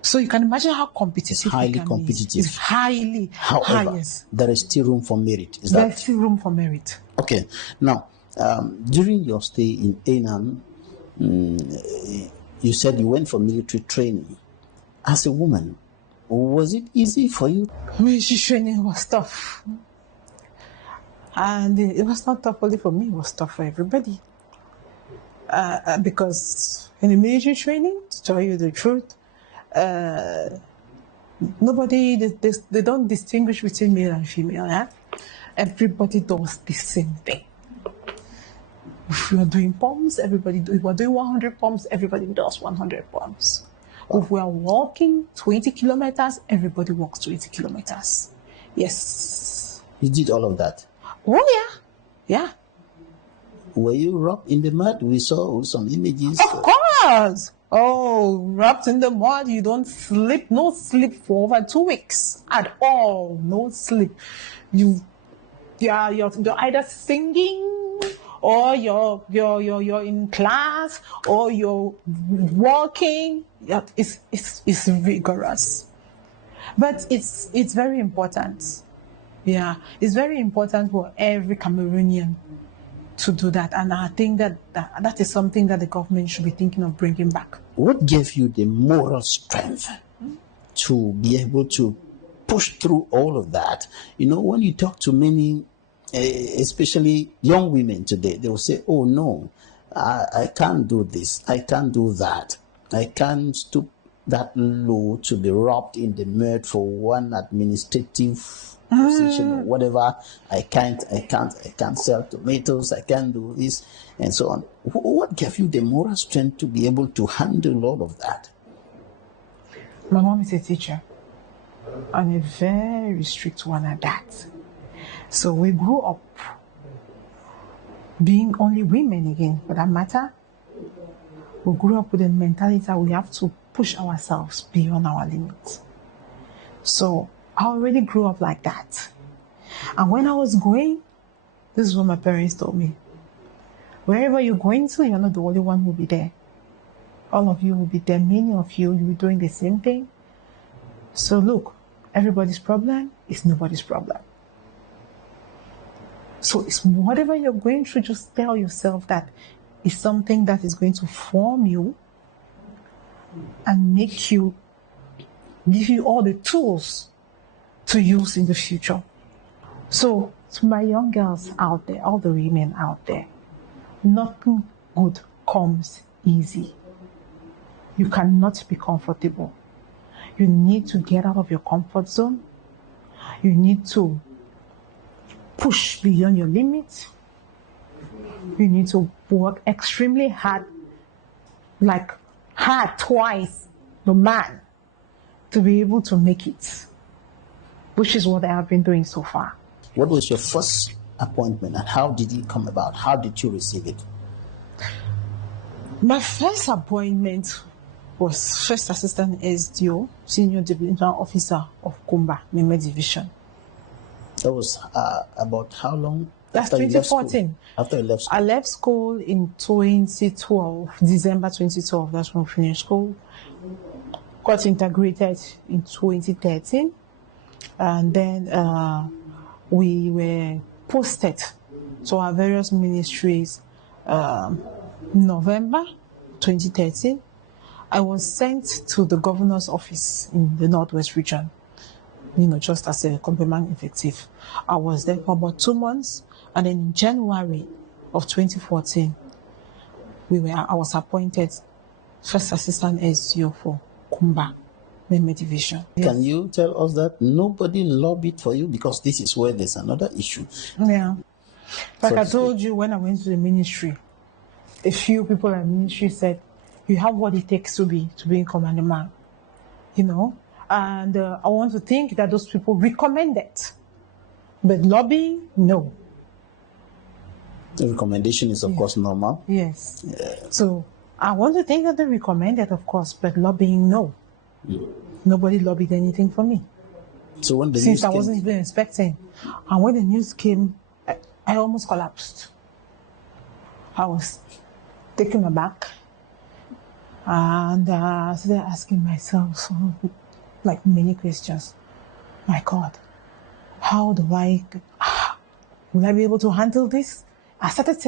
So you can imagine how competitive it's highly competitive. It's highly. However, highest. There is still room for merit. There's still room for merit. Okay. Now, during your stay in ENAM, you said you went for military training. As a woman, was it easy for you? Military training was tough. And it was not tough only for me, it was tough for everybody. Because in the military training, to tell you the truth, Nobody, they don't distinguish between male and female. Yeah? Everybody does the same thing. If we are doing pumps, everybody if we are doing 100 pumps, everybody does 100 pumps. If we are walking 20 kilometers, everybody walks 20 kilometers. Yes. You did all of that? Oh, yeah. Yeah. Were you rubbed in the mud? We saw some images. Of course. Oh, wrapped in the mud, you don't sleep. No sleep for over 2 weeks at all. No sleep. You're either singing, or you're in class, or you're working. Yeah, it's rigorous, but it's very important. Yeah, it's very important for every Cameroonian to do that, and I think that is something that the government should be thinking of bringing back. What gave you the moral strength to be able to push through all of that? You know, when you talk to many, especially young women today, they will say, oh no, I can't do this, I can't do that, I can't stoop that low to be rubbed in the mud for one administrative position or whatever. I can't sell tomatoes, I can't do this, and so on. What gave you the moral strength to be able to handle all of that? My mom is a teacher, and a very strict one at that. So we grew up being only women again, for that matter. We grew up with a mentality that we have to push ourselves beyond our limits. So I already grew up like that. And when I was going, this is what my parents told me. Wherever you're going to, you're not the only one who will be there. All of you will be there. Many of you will be doing the same thing. So look, everybody's problem is nobody's problem. So it's whatever you're going through, just tell yourself that it's something that is going to form you and make you, give you all the tools to use in the future. So to my young girls out there, all the women out there, nothing good comes easy. You cannot be comfortable. You need to get out of your comfort zone. You need to push beyond your limits. You need to work extremely hard, like hard twice the man, to be able to make it, which is what I have been doing so far. What was your first appointment and how did it come about? How did you receive it? My first appointment was First Assistant SDO, Senior Development Officer of Kumba, Meme Division. That was about how long? That's 2014. After you left school? I left school in 2012, December 2012. That's when I finished school. Got integrated in 2013. And then we were posted to our various ministries November 2013. I was sent to the governor's office in the Northwest region, just as a complement effective. I was there for about 2 months, and then in January of 2014, I was appointed First Assistant SGO for Kumba, Meme Division. Yes. Can you tell us that nobody lobbied for you? Because this is where there's another issue. Yeah. Like I told you, when I went to the ministry, a few people in the ministry said, you have what it takes to be in command man, and I want to think that those people recommended, but lobbying, no. The recommendation is, of course, normal. Yes. Yeah. So I want to think that they recommended, of course, but lobbying, no. Nobody lobbied anything for me. So when the since I wasn't even expecting, and when the news came, I almost collapsed. I was taken aback. And I started asking myself many questions. My God, will I be able to handle this? I started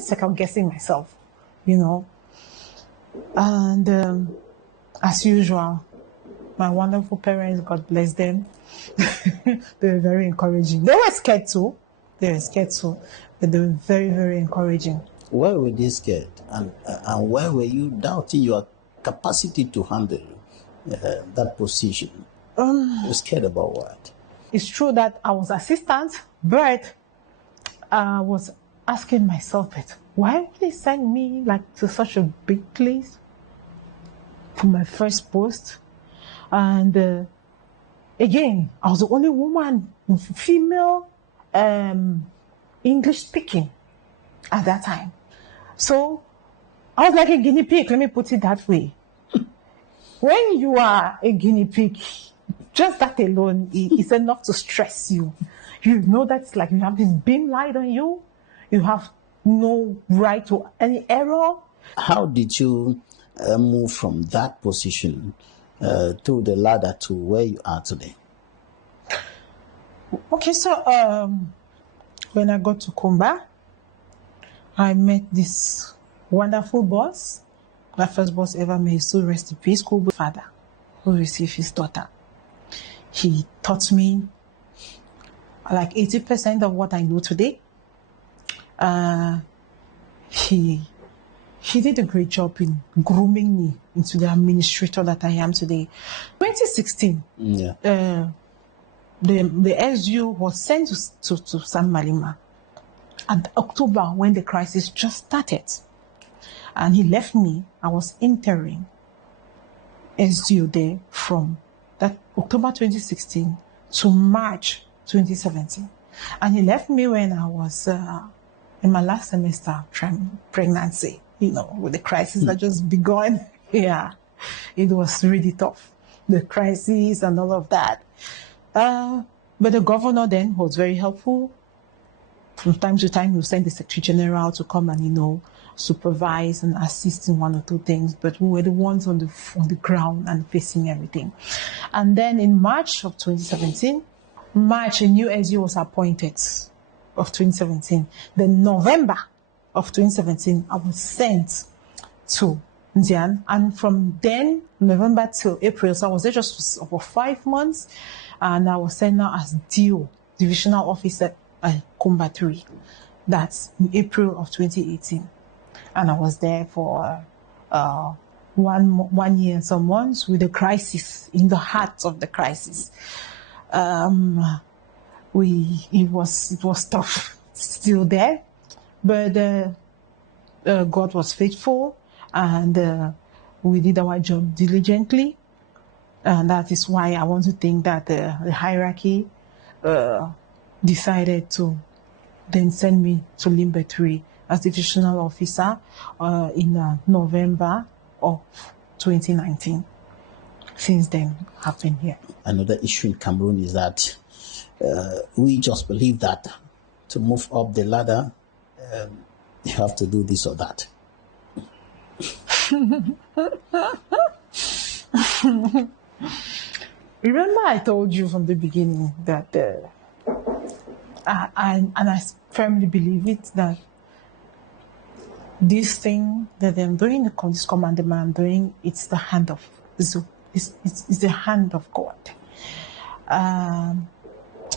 second guessing myself, And as usual, my wonderful parents, God bless them, they were very encouraging. They were scared too, but they were very, very encouraging. Why were they scared? And why were you doubting your capacity to handle that position? You're scared about what? It's true that I was assistant, but I was asking myself, but why would they send me like to such a big place for my first post? And again, I was the only woman, female, English speaking at that time. So I was like a guinea pig, let me put it that way. When you are a guinea pig, just that alone is enough to stress you. You know that it's like you have this beam light on you. You have no right to any error. How did you move from that position through the ladder to where you are today? Okay, so when I got to Kumba, I met this wonderful boss. My first boss ever made, so rest in peace, school father, who received his daughter. He taught me like 80% of what I know today. He did a great job in grooming me into the administrator that I am today. 2016, the SU was sent to San Malima at October when the crisis just started. And he left me. I was interim SDO there from that October 2016 to March 2017. And he left me when I was in my last semester pregnancy, with the crisis that just begun. Yeah, it was really tough, the crisis and all of that. But the governor then was very helpful. From time to time, he would send the Secretary General to come and, supervise and assist in one or two things, but we were the ones on the ground and facing everything. And then in March of 2017, a new SU was appointed of 2017. Then November of 2017, I was sent to Ndian, and from then, November till April, so I was there just for 5 months, and I was sent now as DO, Divisional Officer at Kumba 3. That's in April of 2018. And I was there for 1 year and some months with the crisis, in the heart of the crisis. It was tough, still there, but God was faithful, and we did our job diligently, and that is why I want to think that the hierarchy decided to then send me to Limbe 3 as divisional officer in November of 2019. Since then, I've been here. Another issue in Cameroon is that we just believe that to move up the ladder, you have to do this or that. Remember I told you from the beginning that, I firmly believe it, that this thing that I'm doing, this commandment I'm doing, it's the hand of it's the hand of God.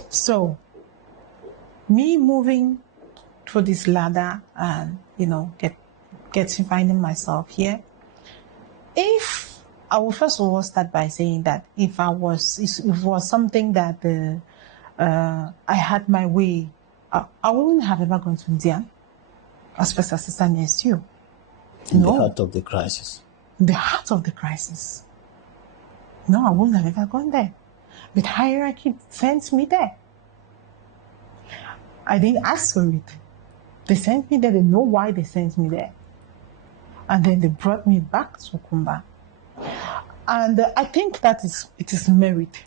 So me moving through this ladder and finding myself here. If I will first of all start by saying that if it was something that I had my way, I wouldn't have ever gone to India as first assistant SU. In the heart of the crisis. The heart of the crisis. No, I wouldn't have ever gone there. But hierarchy sent me there. I didn't ask for it. They sent me there. They know why they sent me there. And then they brought me back to Kumba. And I think it is merit.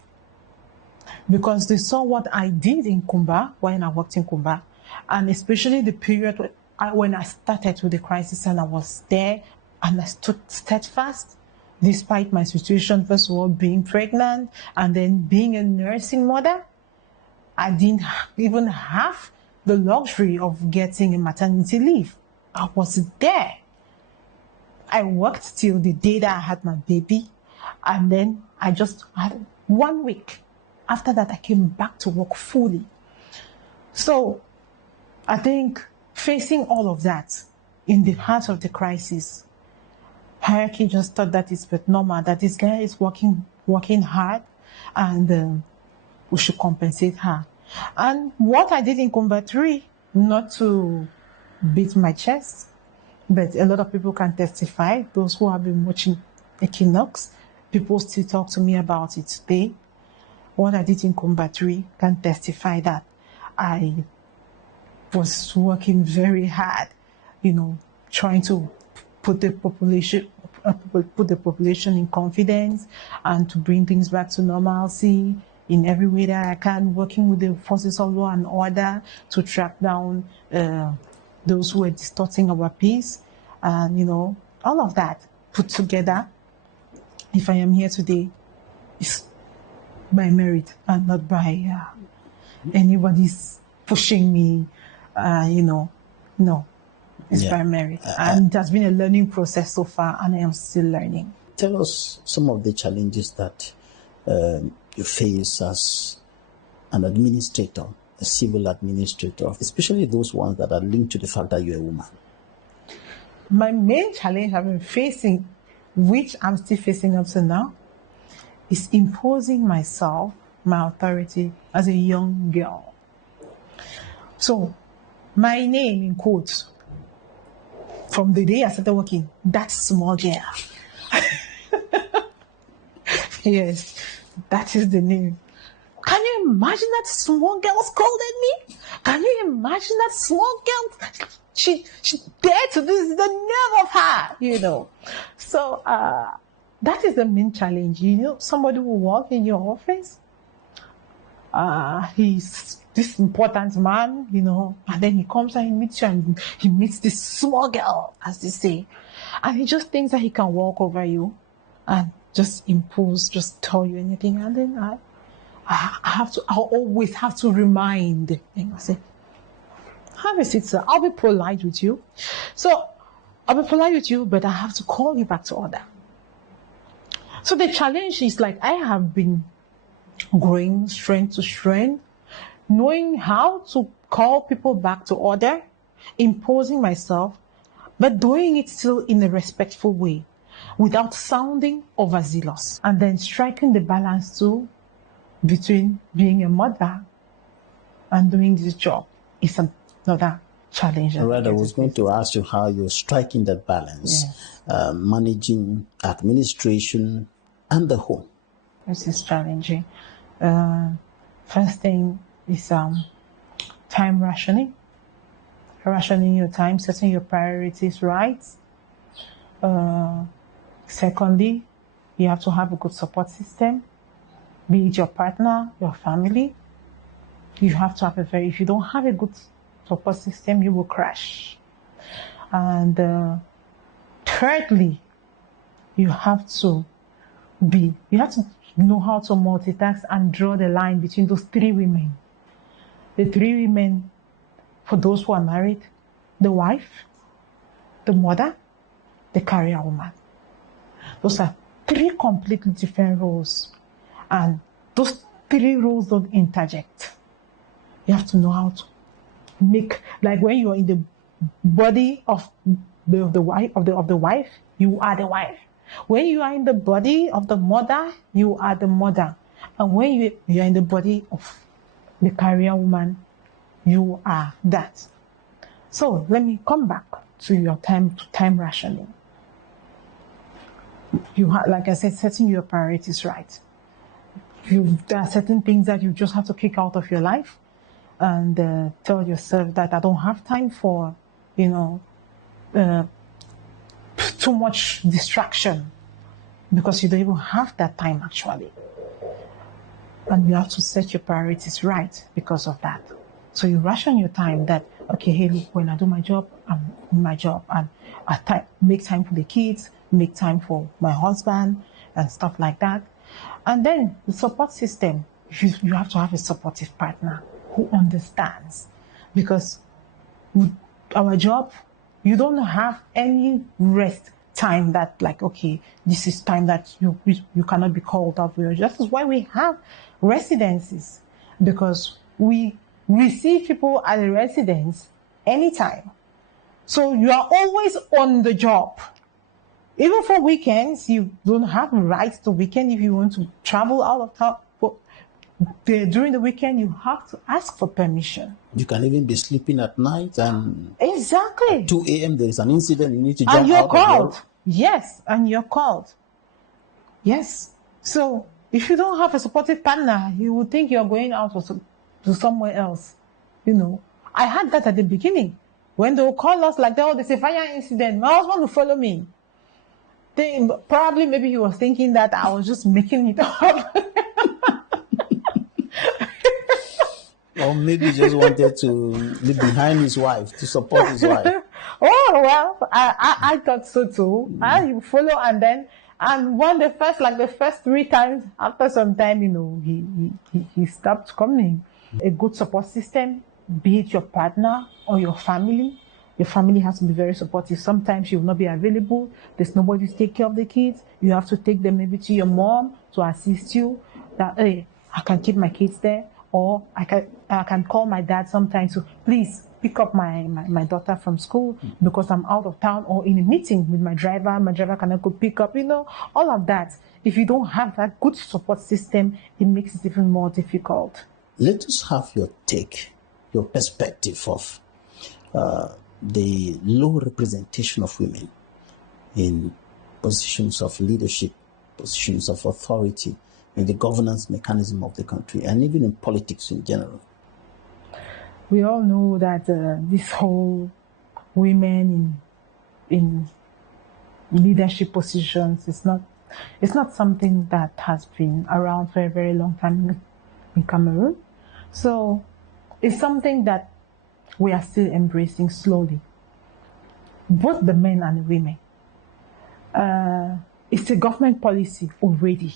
Because they saw what I did in Kumba when I worked in Kumba. And especially the period when I started with the crisis and I was there and I stood steadfast despite my situation, first of all, being pregnant and then being a nursing mother. I didn't even have the luxury of getting a maternity leave. I was there. I worked till the day that I had my baby, and then I just had 1 week. After that, I came back to work fully. So I think facing all of that in the heart of the crisis, hierarchy just thought that it's but normal, that this guy is working hard, and we should compensate her. And what I did in Combat 3, not to beat my chest, but a lot of people can testify, those who have been watching Equinoxe, people still talk to me about it today. What I did in Combat 3 can testify that I was working very hard, trying to put the population in confidence and to bring things back to normalcy in every way that I can, working with the forces of law and order to track down those who are distorting our peace, and all of that put together. If I am here today, it's by merit and not by anybody's pushing me. No, it's by merit, and it has been a learning process so far, and I am still learning. Tell us some of the challenges that you face as an administrator, a civil administrator, especially those ones that are linked to the fact that you're a woman. My main challenge I've been facing, which I'm still facing up to now, is imposing myself, my authority, as a young girl. So, my name in quotes, from the day I started working, that's small girl. Yes, that is the name. Can you imagine that small girl scolded me? Can you imagine that small girl? She dared to do this, the nerve of her, So that is the main challenge. Somebody will walk in your office. He's this important man, and then he comes and he meets you, and he meets this small girl, as they say, and he just thinks that he can walk over you and just impose, just tell you anything, and then I always have to remind him. I say, have a seat, sir. I'll be polite with you. So I'll be polite with you, but I have to call you back to order. So the challenge is like I have been growing strength to strength, knowing how to call people back to order, imposing myself, but doing it still in a respectful way, without sounding overzealous. And then striking the balance too between being a mother and doing this job is another challenge. Right, I was going to ask you how you're striking that balance, managing administration and the home. This is challenging. First thing is time rationing. Rationing your time, setting your priorities right. Secondly, you have to have a good support system, be it your partner, your family. You have to have if you don't have a good support system, you will crash. And thirdly, you have to know how to multitask and draw the line between those three women. The three women, for those who are married, the wife, the mother, the career woman. Those are three completely different roles. And those three roles don't interject. You have to know how to make, like when you're in the body of the wife, you are the wife. When you are in the body of the mother, you are the mother. And when you are in the body of the career woman, you are that. So let me come back to your time rationing. You have, like I said, setting your priorities right. There are certain things that you just have to kick out of your life and tell yourself that I don't have time for, too much distraction, because you don't even have that time actually. And you have to set your priorities right because of that. So you ration your time that, okay, hey, look, when I do my job, I'm in my job, and I make time for the kids, make time for my husband and stuff like that. And then the support system, you have to have a supportive partner who understands, because with our job, you don't have any rest time that, like, okay, this is time that you cannot be called off. That is why we have residencies, because we receive people at the residence anytime. So you are always on the job. Even for weekends, you don't have rights to weekend if you want to travel out of town. But during the weekend, you have to ask for permission. You can even be sleeping at night and exactly. 2 a.m. there is an incident, you need to jump And you're out called. of your... Yes, and you're called. Yes. So if you don't have a supportive partner, you would think you're going out to somewhere else. You know, I had that at the beginning. When they will call us like that, oh, there's a fire incident, my husband will follow me. Probably maybe he was thinking that I was just making it up. Or maybe he just wanted to be behind his wife, to support his wife. Oh, well, I thought so too. I follow, and when the first 3 times, after some time, you know, he stopped coming. A good support system, be it your partner or your family. Your family has to be very supportive. Sometimes you will not be available. There's nobody to take care of the kids. You have to take them maybe to your mom to assist you. That, hey, I can keep my kids there. Or I can call my dad sometimes to please pick up my daughter from school because I'm out of town or in a meeting with my driver. My driver cannot go pick up, you know, all of that. If you don't have that good support system, it makes it even more difficult. Let us have your take, your perspective of the low representation of women in positions of leadership, positions of authority, in the governance mechanism of the country, and even in politics in general. We all know that this whole women in leadership positions is not something that has been around for a very long time in Cameroon. So it's something that we are still embracing slowly, both the men and the women. It's a government policy already.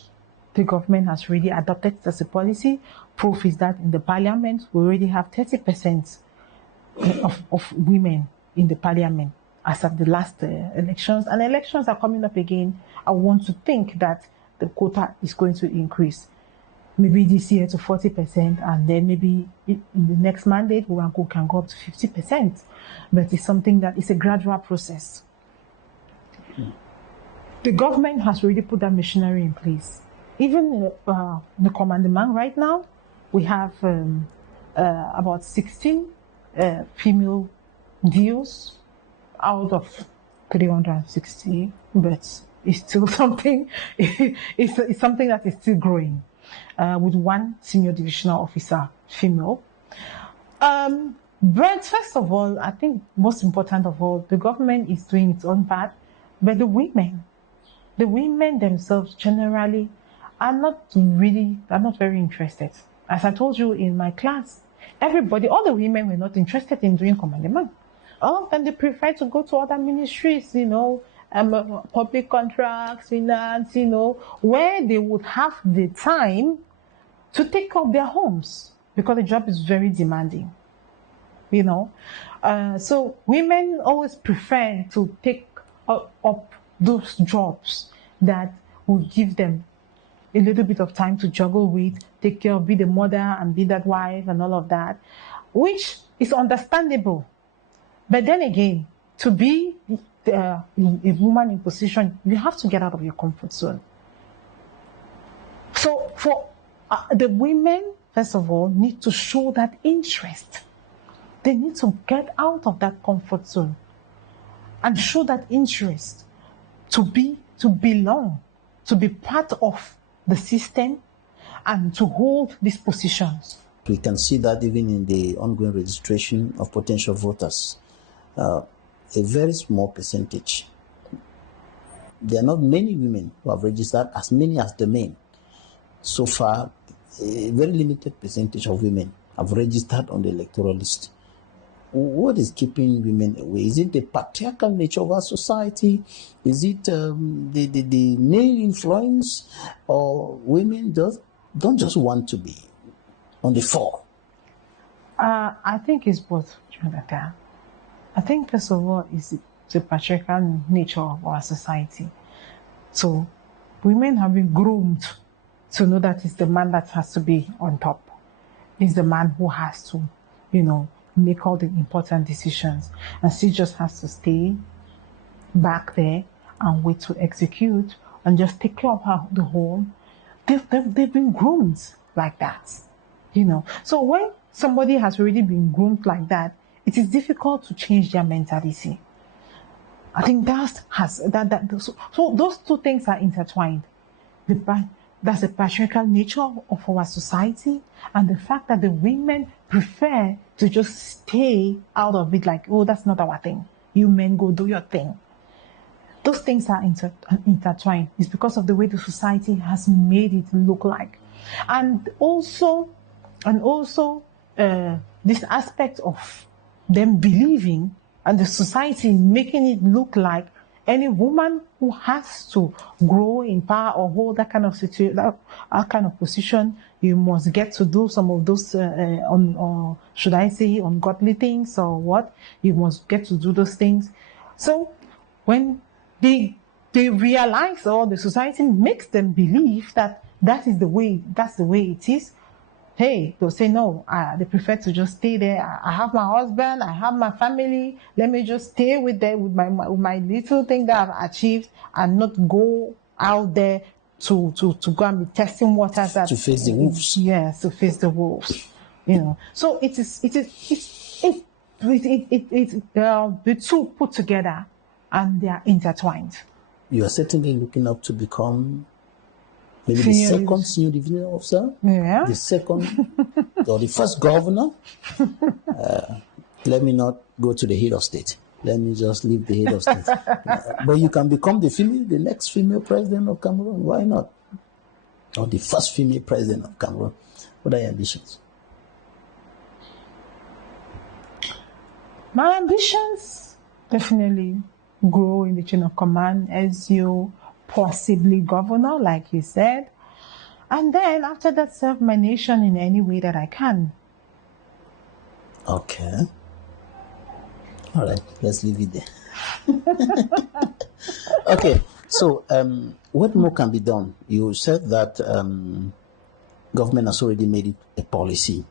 The government has really adopted it as a policy. Proof is that in the parliament, we already have 30% of women in the parliament as of the last elections. And elections are coming up again. I want to think that the quota is going to increase. Maybe this year to 40%, and then maybe in the next mandate, we can go up to 50%. But it's something that is a gradual process. The government has already put that machinery in place. Even the commandment right now, we have about 16 female deals out of 360, but it's still something. It's something that is still growing, with 1 senior divisional officer female. But first of all, I think most important of all, the government is doing its own part, but the women themselves generally are not very interested. As I told you in my class, all the women were not interested in doing commandment. All of them, they prefer to go to other ministries, you know, public contracts, finance, you know, where they would have the time to take care of their homes because the job is very demanding, you know. So women always prefer to take up those jobs that would give them a little bit of time to juggle with, take care of, be the mother and be that wife and all of that, which is understandable. But then again, to be a woman in position, you have to get out of your comfort zone. So for the women, first of all, need to show that interest. They need to get out of that comfort zone and show that interest to belong, to be part of the system and to hold these positions. We can see that even in the ongoing registration of potential voters. A very small percentage. There are not many women who have registered, as many as the men. So far, a very limited percentage of women have registered on the electoral list. What is keeping women away? Is it the patriarchal nature of our society? Is it the male influence? Or women don't just want to be on the fore? I think it's both, Jonathan. I think, first of all, it's the patriarchal nature of our society. So women have been groomed to know that it's the man that has to be on top. It's the man who has to, you know, make all the important decisions, and she just has to stay back there and wait to execute and just take care of the home. They've been groomed like that, you know. So when somebody has already been groomed like that, it is difficult to change their mentality. I think so those two things are intertwined. That's the patriarchal nature of our society, and the fact that the women prefer to just stay out of it, like, oh, that's not our thing. You men go do your thing. Those things are intertwined. It's because of the way the society has made it look like. And also this aspect of them believing and the society making it look like any woman who has to grow in power or hold that kind of situation, that kind of position, you must get to do some of those, should I say, ungodly things or what? You must get to do those things. So when they realize, or the society makes them believe that's the way it is, hey, they'll say no. They prefer to just stay there. I have my husband, I have my family. Let me just stay with my little thing that I've achieved, and not go out there to go and be testing waters to face the wolves. Yes, to face the wolves. You know. So the two put together, and they are intertwined. You are certainly looking up to become maybe the second senior division officer, the second or the first governor. Let me not go to the head of state. Let me just leave the head of state. But you can become the next female president of Cameroon. Why not? Or the first female president of Cameroon. What are your ambitions? My ambitions definitely grow in the chain of command as you possibly governor, like you said, and then after that serve my nation in any way that I can. Okay. All right, let's leave it there. Okay, so what more can be done? You said that government has already made it a policy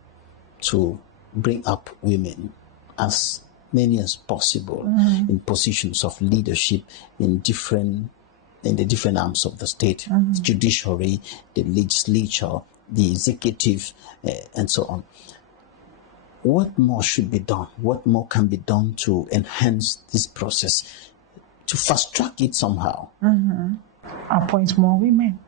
to bring up women as many as possible in positions of leadership in the different arms of the state, the judiciary, the legislature, the executive, and so on. What more should be done? What more can be done to enhance this process, to fast track it somehow? Appoint more women.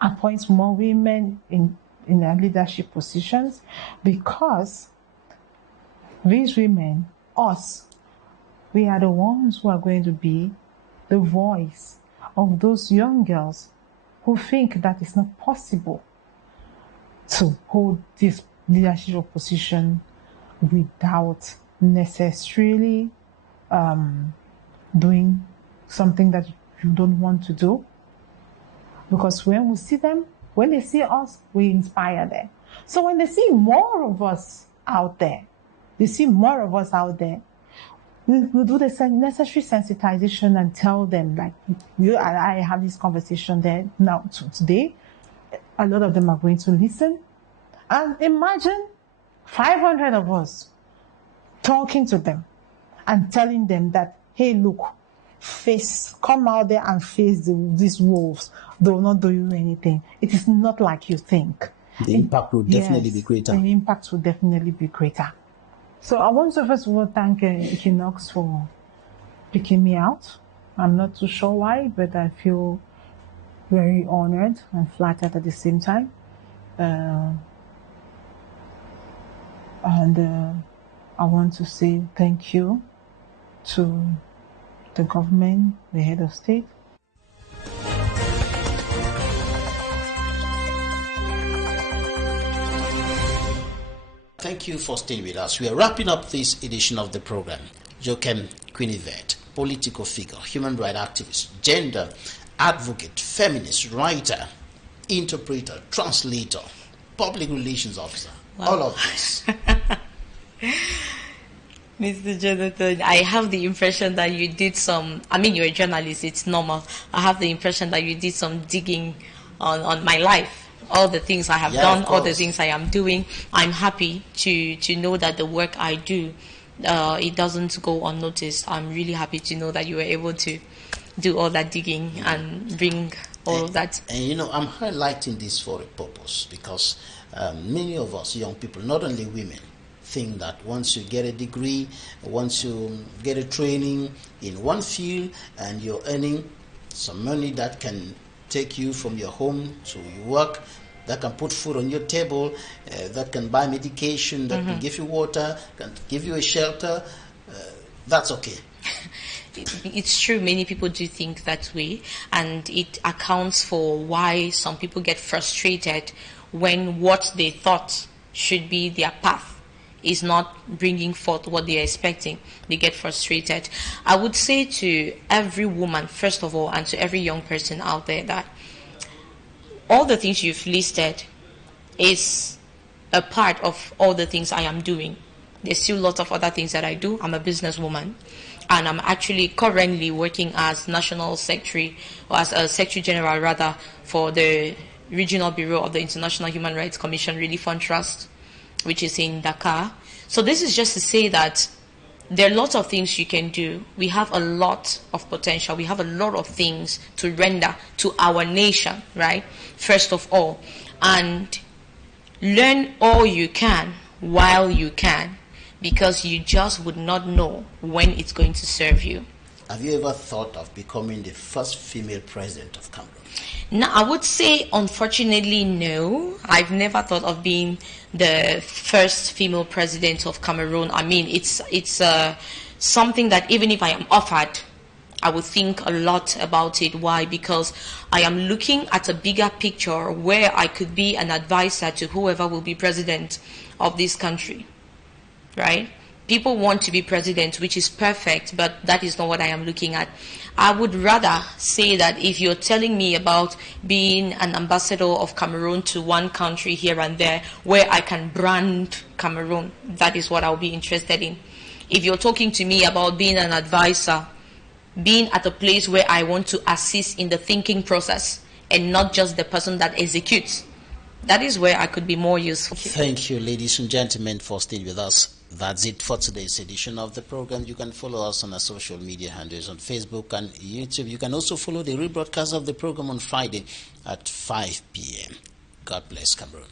Appoint more women in their leadership positions, because these women, us, we are the ones who are going to be the voice of those young girls who think that it's not possible to hold this leadership position without necessarily doing something that you don't want to do. Because when we see them, when they see us, we inspire them. So when they see more of us out there, we do the necessary sensitization and tell them, like, I have this conversation there now today. A lot of them are going to listen. And imagine 500 of us talking to them and telling them that, hey, look, come out there and face these wolves. They will not do you anything. It is not like you think. The impact will definitely be greater. The impact will definitely be greater. So I want to first of all thank Equinoxe for picking me out. I'm not too sure why, but I feel very honored and flattered at the same time. And I want to say thank you to the government, the head of state. Thank you for staying with us. We are wrapping up this edition of the program. Jokem Quinivet, political figure, human rights activist, gender advocate, feminist, writer, interpreter, translator, public relations officer. Wow. All of this. Mr. Jonathan, I have the impression that you did you're a journalist, it's normal. I have the impression that you did some digging on my life. All the things I have done, all the things I am doing. I'm happy to know that the work I do, it doesn't go unnoticed. I'm really happy to know that you were able to do all that digging and bring all of that. And you know, I'm highlighting this for a purpose because many of us young people, not only women, think that once you get a degree, once you get a training in one field and you're earning some money that can take you from your home to your work, that can put food on your table, that can buy medication, that can give you water, can give you a shelter, that's okay. It's true, many people do think that way, and it accounts for why some people get frustrated when what they thought should be their path is not bringing forth what they are expecting. They get frustrated. I would say to every woman, first of all, and to every young person out there, that all the things you've listed is a part of all the things I am doing. There's still lots of other things that I do. I'm a businesswoman, and I'm actually currently working as National Secretary, or as a Secretary General rather, for the Regional Bureau of the International Human Rights Commission Relief Fund Trust, which is in Dakar. So this is just to say that there are lots of things you can do. We have a lot of potential. We have a lot of things to render to our nation, right? First of all. And learn all you can while you can, because you just would not know when it's going to serve you. Have you ever thought of becoming the first female president of Cameroon? No, I would say, unfortunately, no. I've never thought of being the first female president of Cameroon. I mean, it's something that even if I am offered, I would think a lot about it. Why? Because I am looking at a bigger picture where I could be an advisor to whoever will be president of this country, right? People want to be president, which is perfect, but that is not what I am looking at. I would rather say that if you're telling me about being an ambassador of Cameroon to one country here and there, where I can brand Cameroon, that is what I'll be interested in. If you're talking to me about being an advisor, being at a place where I want to assist in the thinking process and not just the person that executes, that is where I could be more useful. Thank you, ladies and gentlemen, for staying with us. That's it for today's edition of the program. You can follow us on our social media handles on Facebook and YouTube. You can also follow the rebroadcast of the program on Friday at 5 p.m. God bless Cameroon.